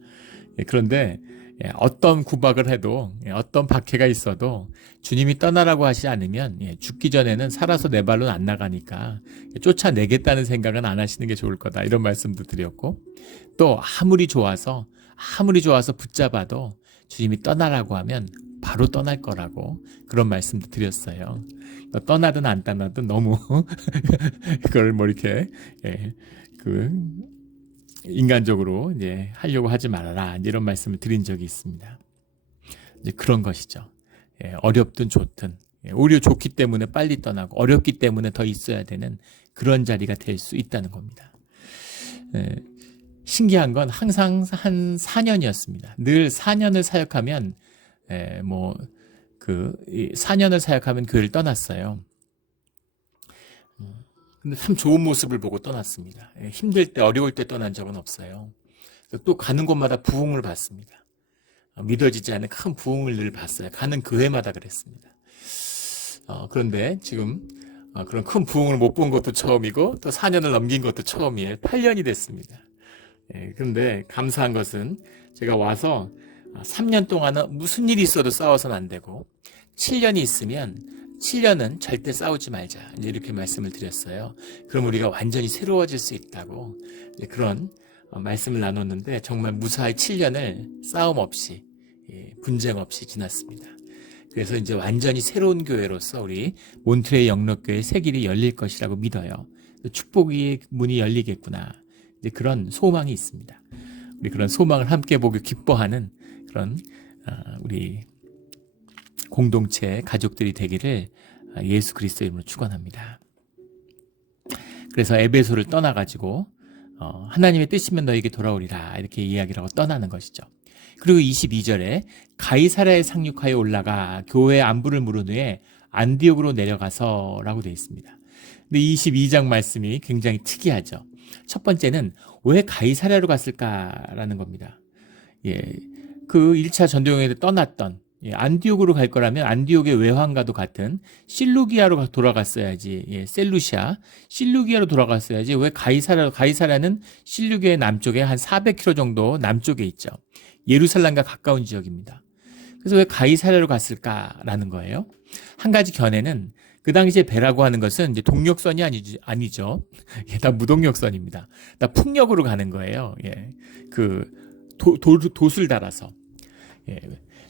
예, 그런데 예, 어떤 구박을 해도, 예, 어떤 박해가 있어도 주님이 떠나라고 하시지 않으면, 예, 죽기 전에는 살아서 내 발로는 안 나가니까 쫓아내겠다는 생각은 안 하시는 게 좋을 거다 이런 말씀도 드렸고, 또 아무리 좋아서 붙잡아도 주님이 떠나라고 하면 바로 떠날 거라고 그런 말씀도 드렸어요. 떠나든 안 떠나든 너무 그걸 뭐 이렇게, 예, 인간적으로 이제 하려고 하지 말아라 이런 말씀을 드린 적이 있습니다. 이제 그런 것이죠. 예, 어렵든 좋든, 예, 오히려 좋기 때문에 빨리 떠나고 어렵기 때문에 더 있어야 되는 그런 자리가 될 수 있다는 겁니다. 예, 신기한 건 항상 한 4년이었습니다. 늘 4년을 사역하면, 예, 4년을 사역하면 교회를 떠났어요. 근데 참 좋은 모습을 보고 떠났습니다. 예, 힘들 때, 어려울 때 떠난 적은 없어요. 또 가는 곳마다 부흥을 받습니다. 믿어지지 않는 큰 부흥을 늘 봤어요. 가는 교회마다 그랬습니다. 그런데 지금 그런 큰 부흥을 못 본 것도 처음이고 또 4년을 넘긴 것도 처음이에요. 8년이 됐습니다. 예, 그런데 감사한 것은 제가 와서 3년 동안은 무슨 일이 있어도 싸워서는 안 되고 7년이 있으면 7년은 절대 싸우지 말자 이렇게 말씀을 드렸어요. 그럼 우리가 완전히 새로워질 수 있다고 그런 말씀을 나눴는데 정말 무사히 7년을 싸움 없이, 예, 분쟁 없이 지났습니다. 그래서 이제 완전히 새로운 교회로서 우리 몬트레이 영록교회 새 길이 열릴 것이라고 믿어요. 축복의 문이 열리겠구나. 이제 그런 소망이 있습니다. 우리 그런 소망을 함께 보고 기뻐하는 그런 우리 공동체 가족들이 되기를 예수 그리스도 이름으로 축원합니다. 그래서 에베소를 떠나가지고 하나님의 뜻이면 너에게 돌아오리라 이렇게 이야기를 하고 떠나는 것이죠. 그리고 22절에 가이사랴에 상륙하여 올라가 교회의 안부를 물은 후에 안디옥으로 내려가서 라고 되어 있습니다. 근데 22장 말씀이 굉장히 특이하죠. 첫 번째는 왜 가이사랴로 갔을까라는 겁니다. 예, 그 1차 전도여행에 떠났던 안디옥으로 갈 거라면 안디옥의 외환과도 같은 실루기아로 돌아갔어야지. 셀루시아, 실루기아로 돌아갔어야지. 왜 가이사라는 실루기아의 남쪽에 한 400km 정도 남쪽에 있죠. 예루살렘과 가까운 지역입니다. 그래서 왜 가이사라로 갔을까라는 거예요. 한 가지 견해는 그 당시에 배라고 하는 것은 이제 동력선이 아니죠. 다 무동력선입니다. 다 풍력으로 가는 거예요. 돛을 달아서.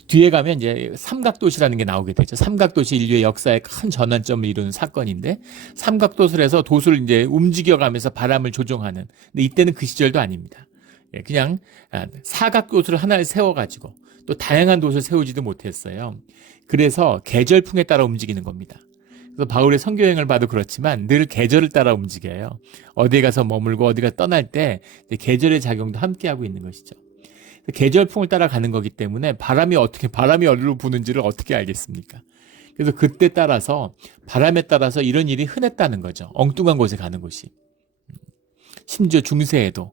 뒤에 가면 이제 삼각돛이라는 게 나오게 되죠. 삼각돛이 인류의 역사에 큰 전환점을 이루는 사건인데, 삼각돛을 해서 돛을 이제 움직여가면서 바람을 조종하는. 근데 이때는 그 시절도 아닙니다. 그냥 사각돛을 하나를 세워가지고 또 다양한 돛을 세우지도 못했어요. 그래서 계절풍에 따라 움직이는 겁니다. 그래서 바울의 선교여행을 봐도 그렇지만 늘 계절을 따라 움직여요. 어디에 가서 머물고 어디가 떠날 때 계절의 작용도 함께하고 있는 것이죠. 계절풍을 따라가는 거기 때문에 바람이 어디로 부는지를 어떻게 알겠습니까? 그래서 그때 따라서 바람에 따라서 이런 일이 흔했다는 거죠. 엉뚱한 곳에 가는 곳이. 심지어 중세에도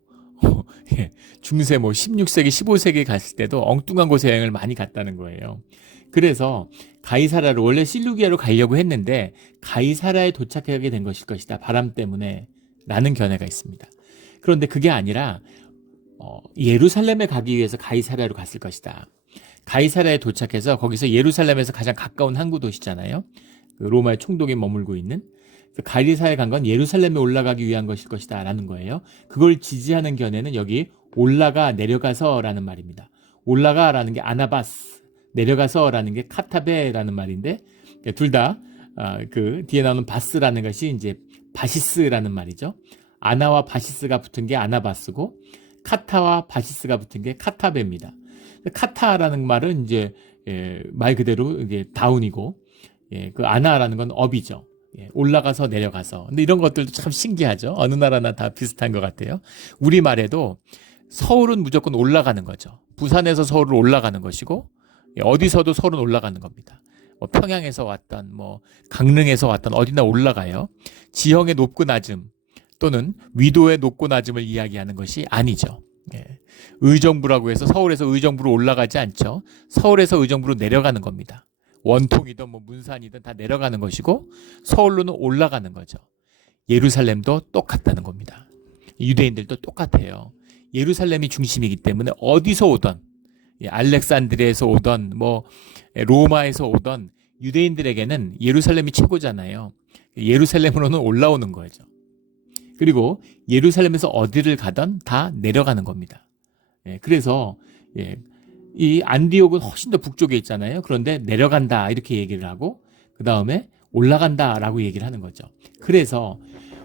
중세 16세기, 15세기에 갔을 때도 엉뚱한 곳에 여행을 많이 갔다는 거예요. 그래서 가이사라로 원래 실루기아로 가려고 했는데 가이사라에 도착하게 된 것일 것이다. 바람 때문에 라는 견해가 있습니다. 그런데 그게 아니라 예루살렘에 가기 위해서 가이사라로 갔을 것이다. 가이사라에 도착해서 거기서 예루살렘에서 가장 가까운 항구 도시잖아요. 로마의 총독에 머물고 있는. 가이사라에 간 건 예루살렘에 올라가기 위한 것일 것이다 라는 거예요. 그걸 지지하는 견해는 여기 올라가 내려가서 라는 말입니다. 올라가 라는 게 아나바스, 내려가서 라는 게 카타베라는 말인데, 둘 다 그 뒤에 나오는 바스라는 것이 이제 바시스라는 말이죠. 아나와 바시스가 붙은 게 아나바스고 카타와 바시스가 붙은 게 카타베입니다. 카타라는 말은 이제 말 그대로 이게 다운이고, 그 아나라는 건 업이죠. 올라가서 내려가서. 근데 이런 것들도 참 신기하죠. 어느 나라나 다 비슷한 것 같아요. 우리말에도 서울은 무조건 올라가는 거죠. 부산에서 서울을 올라가는 것이고, 어디서도 서울은 올라가는 겁니다. 평양에서 왔던, 강릉에서 왔던 어디나 올라가요. 지형의 높고 낮음 또는 위도의 높고 낮음을 이야기하는 것이 아니죠. 의정부라고 해서 서울에서 의정부로 올라가지 않죠. 서울에서 의정부로 내려가는 겁니다. 원통이든 문산이든 다 내려가는 것이고 서울로는 올라가는 거죠. 예루살렘도 똑같다는 겁니다. 유대인들도 똑같아요. 예루살렘이 중심이기 때문에 어디서 오던, 알렉산드리아에서 오던 로마에서 오던 유대인들에게는 예루살렘이 최고잖아요. 예루살렘으로는 올라오는 거죠. 그리고 예루살렘에서 어디를 가던 다 내려가는 겁니다. 그래서 이 안디옥은 훨씬 더 북쪽에 있잖아요. 그런데 내려간다 이렇게 얘기를 하고 그 다음에 올라간다라고 얘기를 하는 거죠. 그래서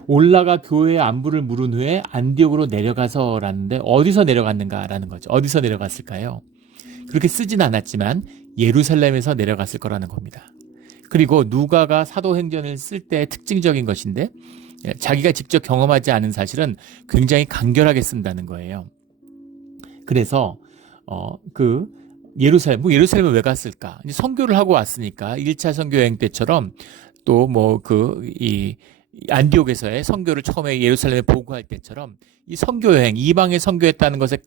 올라가 교회의 안부를 물은 후에 안디옥으로 내려가서라는데 어디서 내려갔는가라는 거죠. 어디서 내려갔을까요? 그렇게 쓰진 않았지만 예루살렘에서 내려갔을 거라는 겁니다. 그리고 누가가 사도행전을 쓸 때 특징적인 것인데 자기가 직접 경험하지 않은 사실은 굉장히 간결하게 쓴다는 거예요. 그래서 예루살렘에 왜 갔을까? 이제 선교를 하고 왔으니까 1차 선교 여행 때처럼 또 이 안디옥에서의 선교를 처음에 예루살렘에 보고할 때처럼 이 선교 여행, 이방에 선교했다는 것에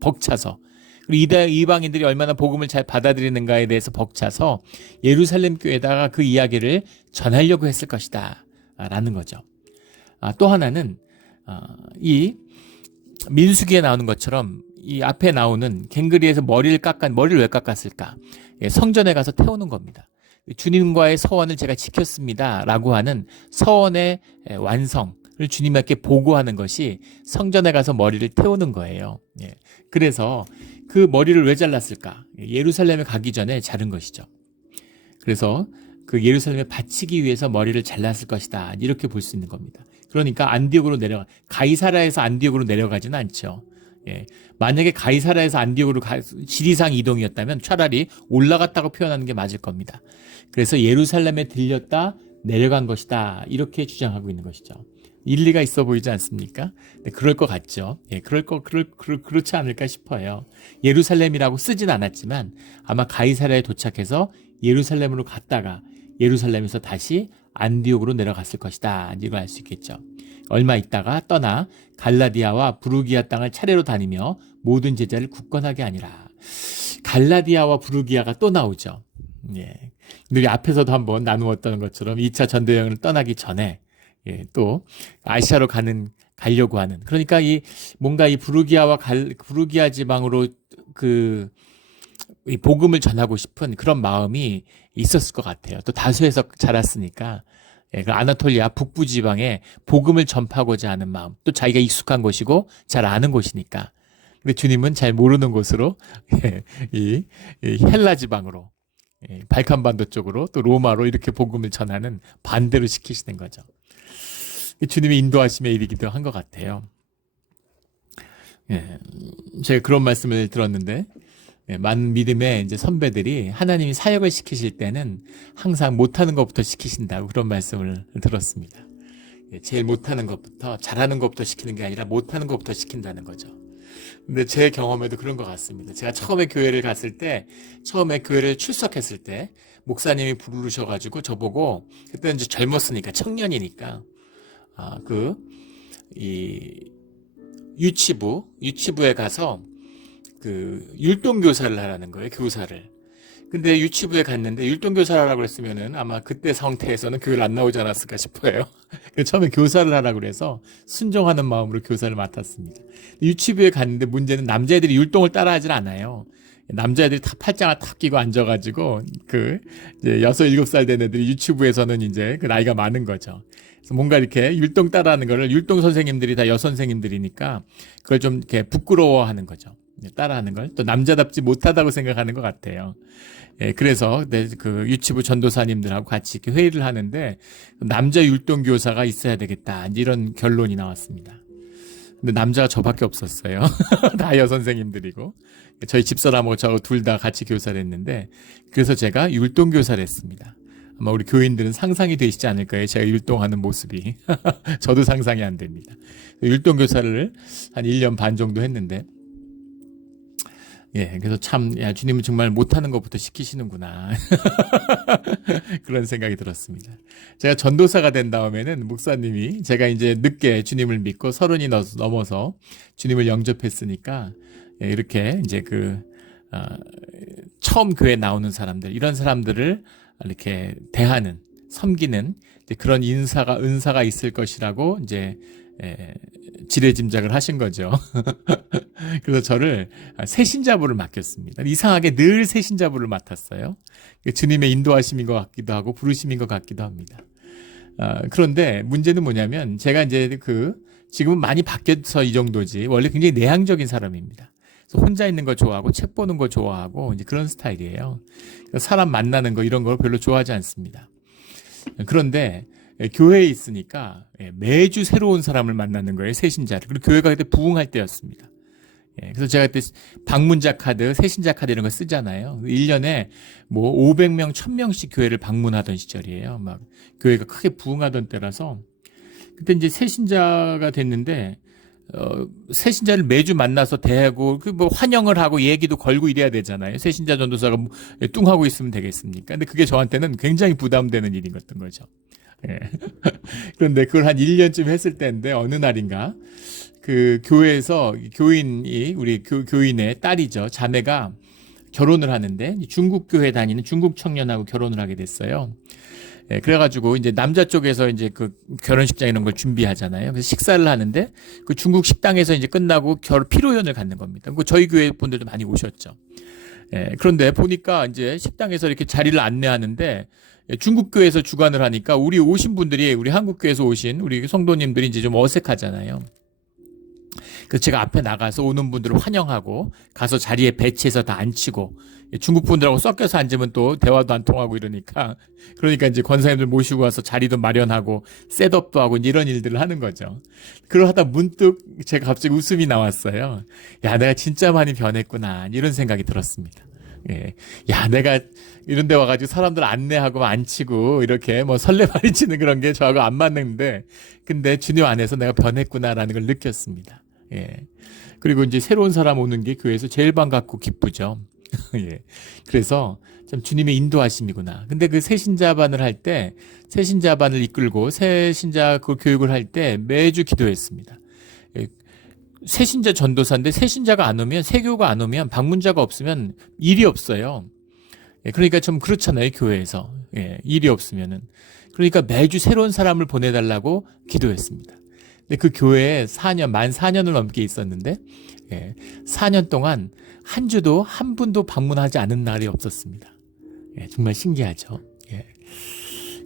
벅차서 그리고 이방인들이 얼마나 복음을 잘 받아들이는가에 대해서 벅차서 예루살렘 교회에다가 그 이야기를 전하려고 했을 것이다 라는 거죠. 또 하나는 이 민수기에 나오는 것처럼 이 앞에 나오는 갱그리에서 머리를 왜 깎았을까? 성전에 가서 태우는 겁니다. 주님과의 서원을 제가 지켰습니다 라고 하는 서원의 완성을 주님께 보고하는 것이 성전에 가서 머리를 태우는 거예요. 그래서 그 머리를 왜 잘랐을까? 예루살렘에 가기 전에 자른 것이죠. 그래서 그 예루살렘에 바치기 위해서 머리를 잘랐을 것이다 이렇게 볼 수 있는 겁니다. 그러니까 가이사라에서 안디옥으로 내려가지는 않죠. 만약에 가이사라에서 안디옥으로 지리상 이동이었다면 차라리 올라갔다고 표현하는 게 맞을 겁니다. 그래서 예루살렘에 들렸다 내려간 것이다 이렇게 주장하고 있는 것이죠. 일리가 있어 보이지 않습니까? 네, 그럴 것 같죠. 그렇지 않을까 싶어요. 예루살렘이라고 쓰진 않았지만 아마 가이사라에 도착해서 예루살렘으로 갔다가 예루살렘에서 다시 안디옥으로 내려갔을 것이다. 이걸 알 수 있겠죠. 얼마 있다가 떠나 갈라디아와 부르기아 땅을 차례로 다니며 모든 제자를 굳건하게 하니라. 갈라디아와 부르기아가 또 나오죠. 예. 우리 앞에서도 한번 나누었던 것처럼 2차 전도 여행을 떠나기 전에 예, 또 아시아로 가려고 하는, 그러니까 뭔가 이 부르기아 지방으로 이 복음을 전하고 싶은 그런 마음이 있었을 것 같아요. 또 다소에서 자랐으니까. 예, 그 아나톨리아 북부 지방에 복음을 전파하고자 하는 마음, 또 자기가 익숙한 곳이고 잘 아는 곳이니까. 근데 주님은 잘 모르는 곳으로 예, 이 헬라 지방으로, 예, 발칸반도 쪽으로, 또 로마로 이렇게 복음을 전하는 반대로 시키시는 거죠. 주님의 인도하심의 일이기도 한 것 같아요. 예, 제가 그런 말씀을 들었는데, 예, 많은 믿음의 이제 선배들이 하나님이 사역을 시키실 때는 항상 못하는 것부터 시키신다고 그런 말씀을 들었습니다. 예, 제일 못하는 것부터, 잘하는 것부터 시키는 게 아니라 못하는 것부터 시킨다는 거죠. 근데 제 경험에도 그런 것 같습니다. 제가 처음에 교회를 갔을 때, 처음에 교회를 출석했을 때 목사님이 부르셔가지고 저보고, 그때는 이제 젊었으니까, 청년이니까 유치부에 가서 율동교사를 하라는 거예요, 교사를. 근데 유치부에 갔는데 율동교사를 하라고 했으면은 아마 그때 상태에서는 교회를 안 나오지 않았을까 싶어요. 처음에 교사를 하라고 그래서 순종하는 마음으로 교사를 맡았습니다. 유치부에 갔는데 문제는 남자애들이 율동을 따라하질 않아요. 남자애들이 다 팔짱을 탁 끼고 앉아가지고 이제 6, 7살 된 애들이 유치부에서는 이제 그 나이가 많은 거죠. 그래서 뭔가 이렇게 율동 따라하는 거를 율동 선생님들이 다 여선생님들이니까 그걸 좀 이렇게 부끄러워하는 거죠. 따라하는 걸 또 남자답지 못하다고 생각하는 것 같아요. 예, 그래서 그 유치부 전도사님들하고 같이 이렇게 회의를 하는데 남자 율동 교사가 있어야 되겠다, 이런 결론이 나왔습니다. 근데 남자가 저밖에 없었어요. 다 여선생님들이고 저희 집사람하고 저 둘 다 같이 교사를 했는데, 그래서 제가 율동 교사를 했습니다. 아마 우리 교인들은 상상이 되시지 않을 거예요, 제가 율동하는 모습이. 저도 상상이 안 됩니다. 율동 교사를 한 1년 반 정도 했는데, 예, 그래서 참, 야, 주님은 정말 못하는 것부터 시키시는구나. 그런 생각이 들었습니다. 제가 전도사가 된 다음에는 목사님이, 제가 이제 늦게 주님을 믿고 30이 넘어서 주님을 영접했으니까, 예, 이렇게 이제 처음 교회 나오는 사람들, 이런 사람들을 이렇게 대하는, 섬기는 이제 그런 은사가 있을 것이라고 이제, 지레짐작을 하신 거죠. 그래서 저를 새신자부를 맡겼습니다. 이상하게 늘 새신자부를 맡았어요. 주님의 인도하심인 것 같기도 하고 부르심인 것 같기도 합니다. 그런데 문제는 뭐냐면, 제가 이제 지금은 많이 바뀌어서 이 정도지, 원래 굉장히 내향적인 사람입니다. 그래서 혼자 있는 거 좋아하고 책 보는 거 좋아하고 이제 그런 스타일이에요. 사람 만나는 거 이런 걸 별로 좋아하지 않습니다. 그런데 교회에 있으니까 매주 새로운 사람을 만나는 거예요, 새신자를. 그리고 교회가 그때 부흥할 때였습니다. 그래서 제가 그때 방문자 카드, 새신자 카드 이런 거 쓰잖아요. 1년에 뭐 500명, 1000명씩 교회를 방문하던 시절이에요. 막 교회가 크게 부흥하던 때라서 그때 이제 새신자가 됐는데, 새신자를 매주 만나서 대하고 뭐 환영을 하고 얘기도 걸고 이래야 되잖아요. 새신자 전도사가 뚱하고 있으면 되겠습니까? 근데 그게 저한테는 굉장히 부담되는 일이었던 거죠. 예. 그런데 그걸 한 1년쯤 했을 때인데, 어느 날인가 교회에서 우리 교인의 딸이죠, 자매가 결혼을 하는데, 중국 교회 다니는 중국 청년하고 결혼을 하게 됐어요. 예, 그래가지고 이제 남자 쪽에서 이제 결혼식장 이런 걸 준비하잖아요. 그래서 식사를 하는데 그 중국 식당에서 이제 끝나고 피로연을 갖는 겁니다. 저희 교회 분들도 많이 오셨죠. 예, 그런데 보니까 이제 식당에서 이렇게 자리를 안내하는데, 중국 교회에서 주관을 하니까 우리 오신 분들이, 우리 한국 교회에서 오신 우리 성도님들이 이제 좀 어색하잖아요. 그래서 제가 앞에 나가서 오는 분들을 환영하고 가서 자리에 배치해서 다 앉히고, 중국 분들하고 섞여서 앉으면 또 대화도 안 통하고 이러니까, 그러니까 이제 권사님들 모시고 와서 자리도 마련하고 셋업도 하고 이런 일들을 하는 거죠. 그러다 문득 제가 갑자기 웃음이 나왔어요. 야, 내가 진짜 많이 변했구나, 이런 생각이 들었습니다. 예. 야, 내가 이런 데 와가지고 사람들 안내하고 앉히고 이렇게 뭐 설레발이 치는 그런 게 저하고 안 맞는데, 근데 주님 안에서 내가 변했구나라는 걸 느꼈습니다. 예. 그리고 이제 새로운 사람 오는 게 교회에서 제일 반갑고 기쁘죠. 예. 그래서 참 주님의 인도하심이구나. 근데 그 새신자반을 할 때, 새신자반을 이끌고 새신자 교육을 할 때 매주 기도했습니다. 예. 새신자 전도사인데 새신자가 안 오면, 새교가 안 오면, 방문자가 없으면 일이 없어요. 그러니까 좀 그렇잖아요, 교회에서. 일이 없으면은. 그러니까 매주 새로운 사람을 보내달라고 기도했습니다. 근데 그 교회에 만 4년을 넘게 있었는데, 4년 동안 한 주도 한 분도 방문하지 않은 날이 없었습니다. 정말 신기하죠.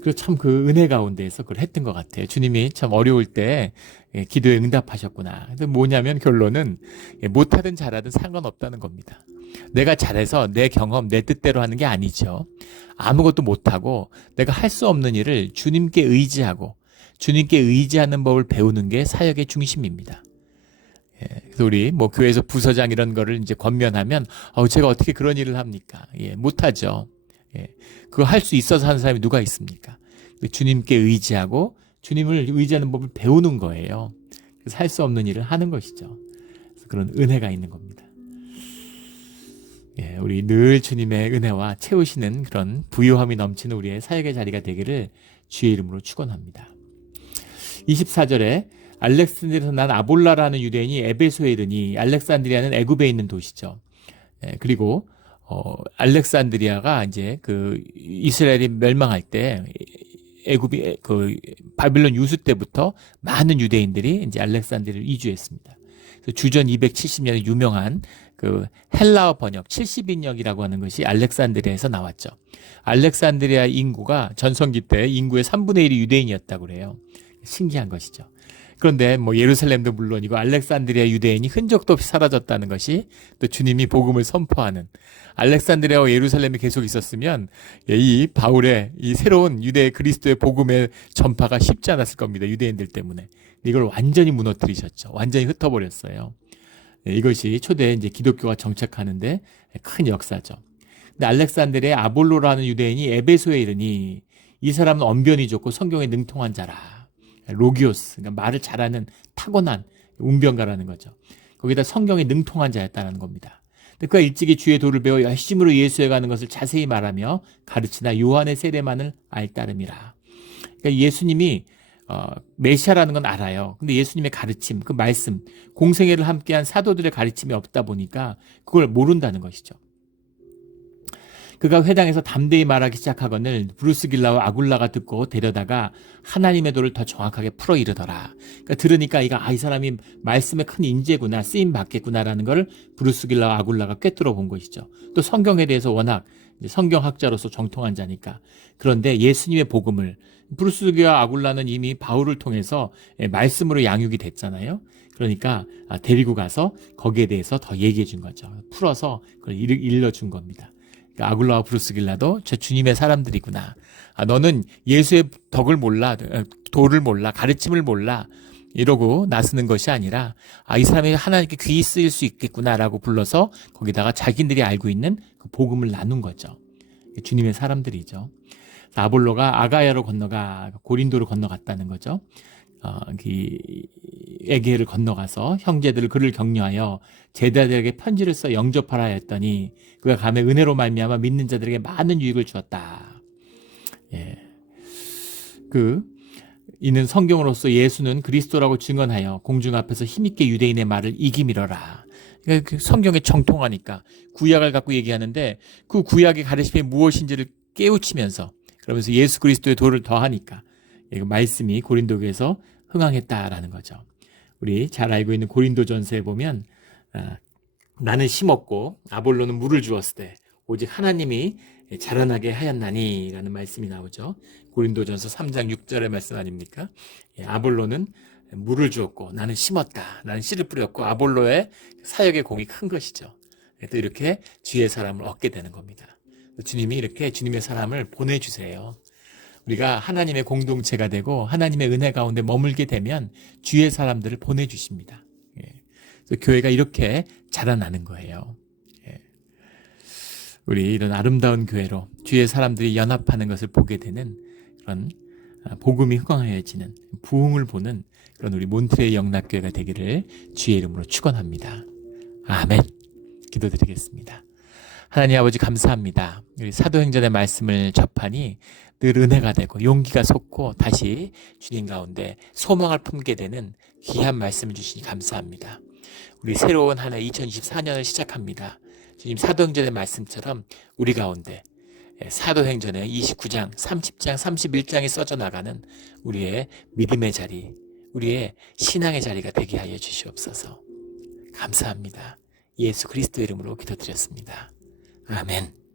그리고 참 그 은혜 가운데에서 그걸 했던 것 같아요. 주님이 참 어려울 때 기도에 응답하셨구나. 근데 뭐냐면 결론은 못하든 잘하든 상관없다는 겁니다. 내가 잘해서 내 경험, 내 뜻대로 하는 게 아니죠. 아무것도 못하고 내가 할 수 없는 일을 주님께 의지하고 주님께 의지하는 법을 배우는 게 사역의 중심입니다. 그래서 우리 뭐 교회에서 부서장 이런 거를 이제 권면하면 제가 어떻게 그런 일을 합니까? 못하죠. 그거 할 수 있어서 하는 사람이 누가 있습니까? 주님께 의지하고 주님을 의지하는 법을 배우는 거예요. 그래서 할 수 없는 일을 하는 것이죠. 그래서 그런 은혜가 있는 겁니다. 우리 늘 주님의 은혜와 채우시는 그런 부요함이 넘치는 우리의 사역의 자리가 되기를 주의 이름으로 축원합니다. 24절에 알렉산드리아에서 난 아볼라라는 유대인이 에베소에 이르니, 알렉산드리아는 애굽에 있는 도시죠. 그리고 알렉산드리아가 이제 그 이스라엘이 멸망할 때 애굽이 그 바빌론 유수 때부터 많은 유대인들이 이제 알렉산드리아를 이주했습니다. 그래서 주전 270년에 유명한 그 헬라어 번역 70인역이라고 하는 것이 알렉산드리아에서 나왔죠. 알렉산드리아 인구가 전성기 때 인구의 3분의 1이 유대인이었다고 그래요. 신기한 것이죠. 그런데 뭐 예루살렘도 물론이고 알렉산드리아 유대인이 흔적도 없이 사라졌다는 것이 또 주님이 복음을 선포하는, 알렉산드리아와 예루살렘이 계속 있었으면 이 바울의 이 새로운 유대 그리스도의 복음의 전파가 쉽지 않았을 겁니다. 유대인들 때문에. 이걸 완전히 무너뜨리셨죠. 완전히 흩어버렸어요. 이것이 초대 이제 기독교가 정착하는데 큰 역사죠. 근데 알렉산드리아의 아볼로라는 유대인이 에베소에 이르니, 이 사람은 언변이 좋고 성경에 능통한 자라. 로기오스, 그러니까 말을 잘하는 타고난 운변가라는 거죠. 거기다 성경에 능통한 자였다는 겁니다. 근데 그가 일찍이 주의 도를 배워 열심으로 예수에 가는 것을 자세히 말하며 가르치나 요한의 세례만을 알 따름이라. 그러니까 예수님이 메시아라는 건 알아요. 근데 예수님의 가르침, 그 말씀, 공생애를 함께한 사도들의 가르침이 없다 보니까 그걸 모른다는 것이죠. 그가 회당에서 담대히 말하기 시작하거늘 브루스길라와 아굴라가 듣고 데려다가 하나님의 도를 더 정확하게 풀어 이르더라. 그러니까 들으니까 이 사람이 말씀의 큰 인재구나, 쓰임 받겠구나라는 걸 브루스길라와 아굴라가 꿰뚫어 본 것이죠. 또 성경에 대해서 워낙 성경학자로서 정통한 자니까. 그런데 예수님의 복음을, 브루스길라와 아굴라는 이미 바울을 통해서 말씀으로 양육이 됐잖아요. 그러니까 데리고 가서 거기에 대해서 더 얘기해 준 거죠. 풀어서 그걸 일러준 겁니다. 아굴라와 브루스길라도 저 주님의 사람들이구나. 너는 예수의 덕을 몰라, 도를 몰라, 가르침을 몰라, 이러고 나서는 것이 아니라 이 사람이 하나님께 귀히 쓰일 수 있겠구나라고 불러서 거기다가 자기들이 알고 있는 그 복음을 나눈 거죠. 주님의 사람들이죠. 아볼로가 아가야로 건너가 고린도로 건너갔다는 거죠. 에게를 건너가서 형제들을 그를 격려하여 제자들에게 편지를 써 영접하라 했더니 그가 감에 은혜로 말미암아 믿는 자들에게 많은 유익을 주었다. 이는 성경으로서 예수는 그리스도라고 증언하여 공중 앞에서 힘있게 유대인의 말을 이기밀어라. 그러니까 성경에 정통하니까 구약을 갖고 얘기하는데 그 구약의 가르침이 무엇인지를 깨우치면서, 그러면서 예수 그리스도의 도를 더하니까 말씀이 고린도교에서 흥황했다라는 거죠. 우리 잘 알고 있는 고린도전서에 보면 나는 심었고 아볼로는 물을 주었을 때 오직 하나님이 자라나게 하였나니 라는 말씀이 나오죠. 고린도전서 3장 6절의 말씀 아닙니까? 아볼로는 물을 주었고 나는 심었다. 나는 씨를 뿌렸고 아볼로의 사역의 공이 큰 것이죠. 또 이렇게 주의 사람을 얻게 되는 겁니다. 주님이 이렇게 주님의 사람을 보내주세요. 우리가 하나님의 공동체가 되고 하나님의 은혜 가운데 머물게 되면 주의 사람들을 보내주십니다. 그래서 교회가 이렇게 자라나는 거예요. 우리 이런 아름다운 교회로 주의 사람들이 연합하는 것을 보게 되는 그런 복음이 흥황해지는 부흥을 보는 그런 우리 몬트레이 영락교회가 되기를 주의 이름으로 축원합니다. 아멘. 기도드리겠습니다. 하나님 아버지 감사합니다. 우리 사도행전의 말씀을 접하니 늘 은혜가 되고 용기가 솟고 다시 주님 가운데 소망을 품게 되는 귀한 말씀을 주시니 감사합니다. 우리 새로운 한 해 2024년을 시작합니다. 주님 사도행전의 말씀처럼 우리 가운데 사도행전의 29장, 30장, 31장에 써져 나가는 우리의 믿음의 자리, 우리의 신앙의 자리가 되게 하여 주시옵소서. 감사합니다. 예수 그리스도 이름으로 기도드렸습니다. 아멘.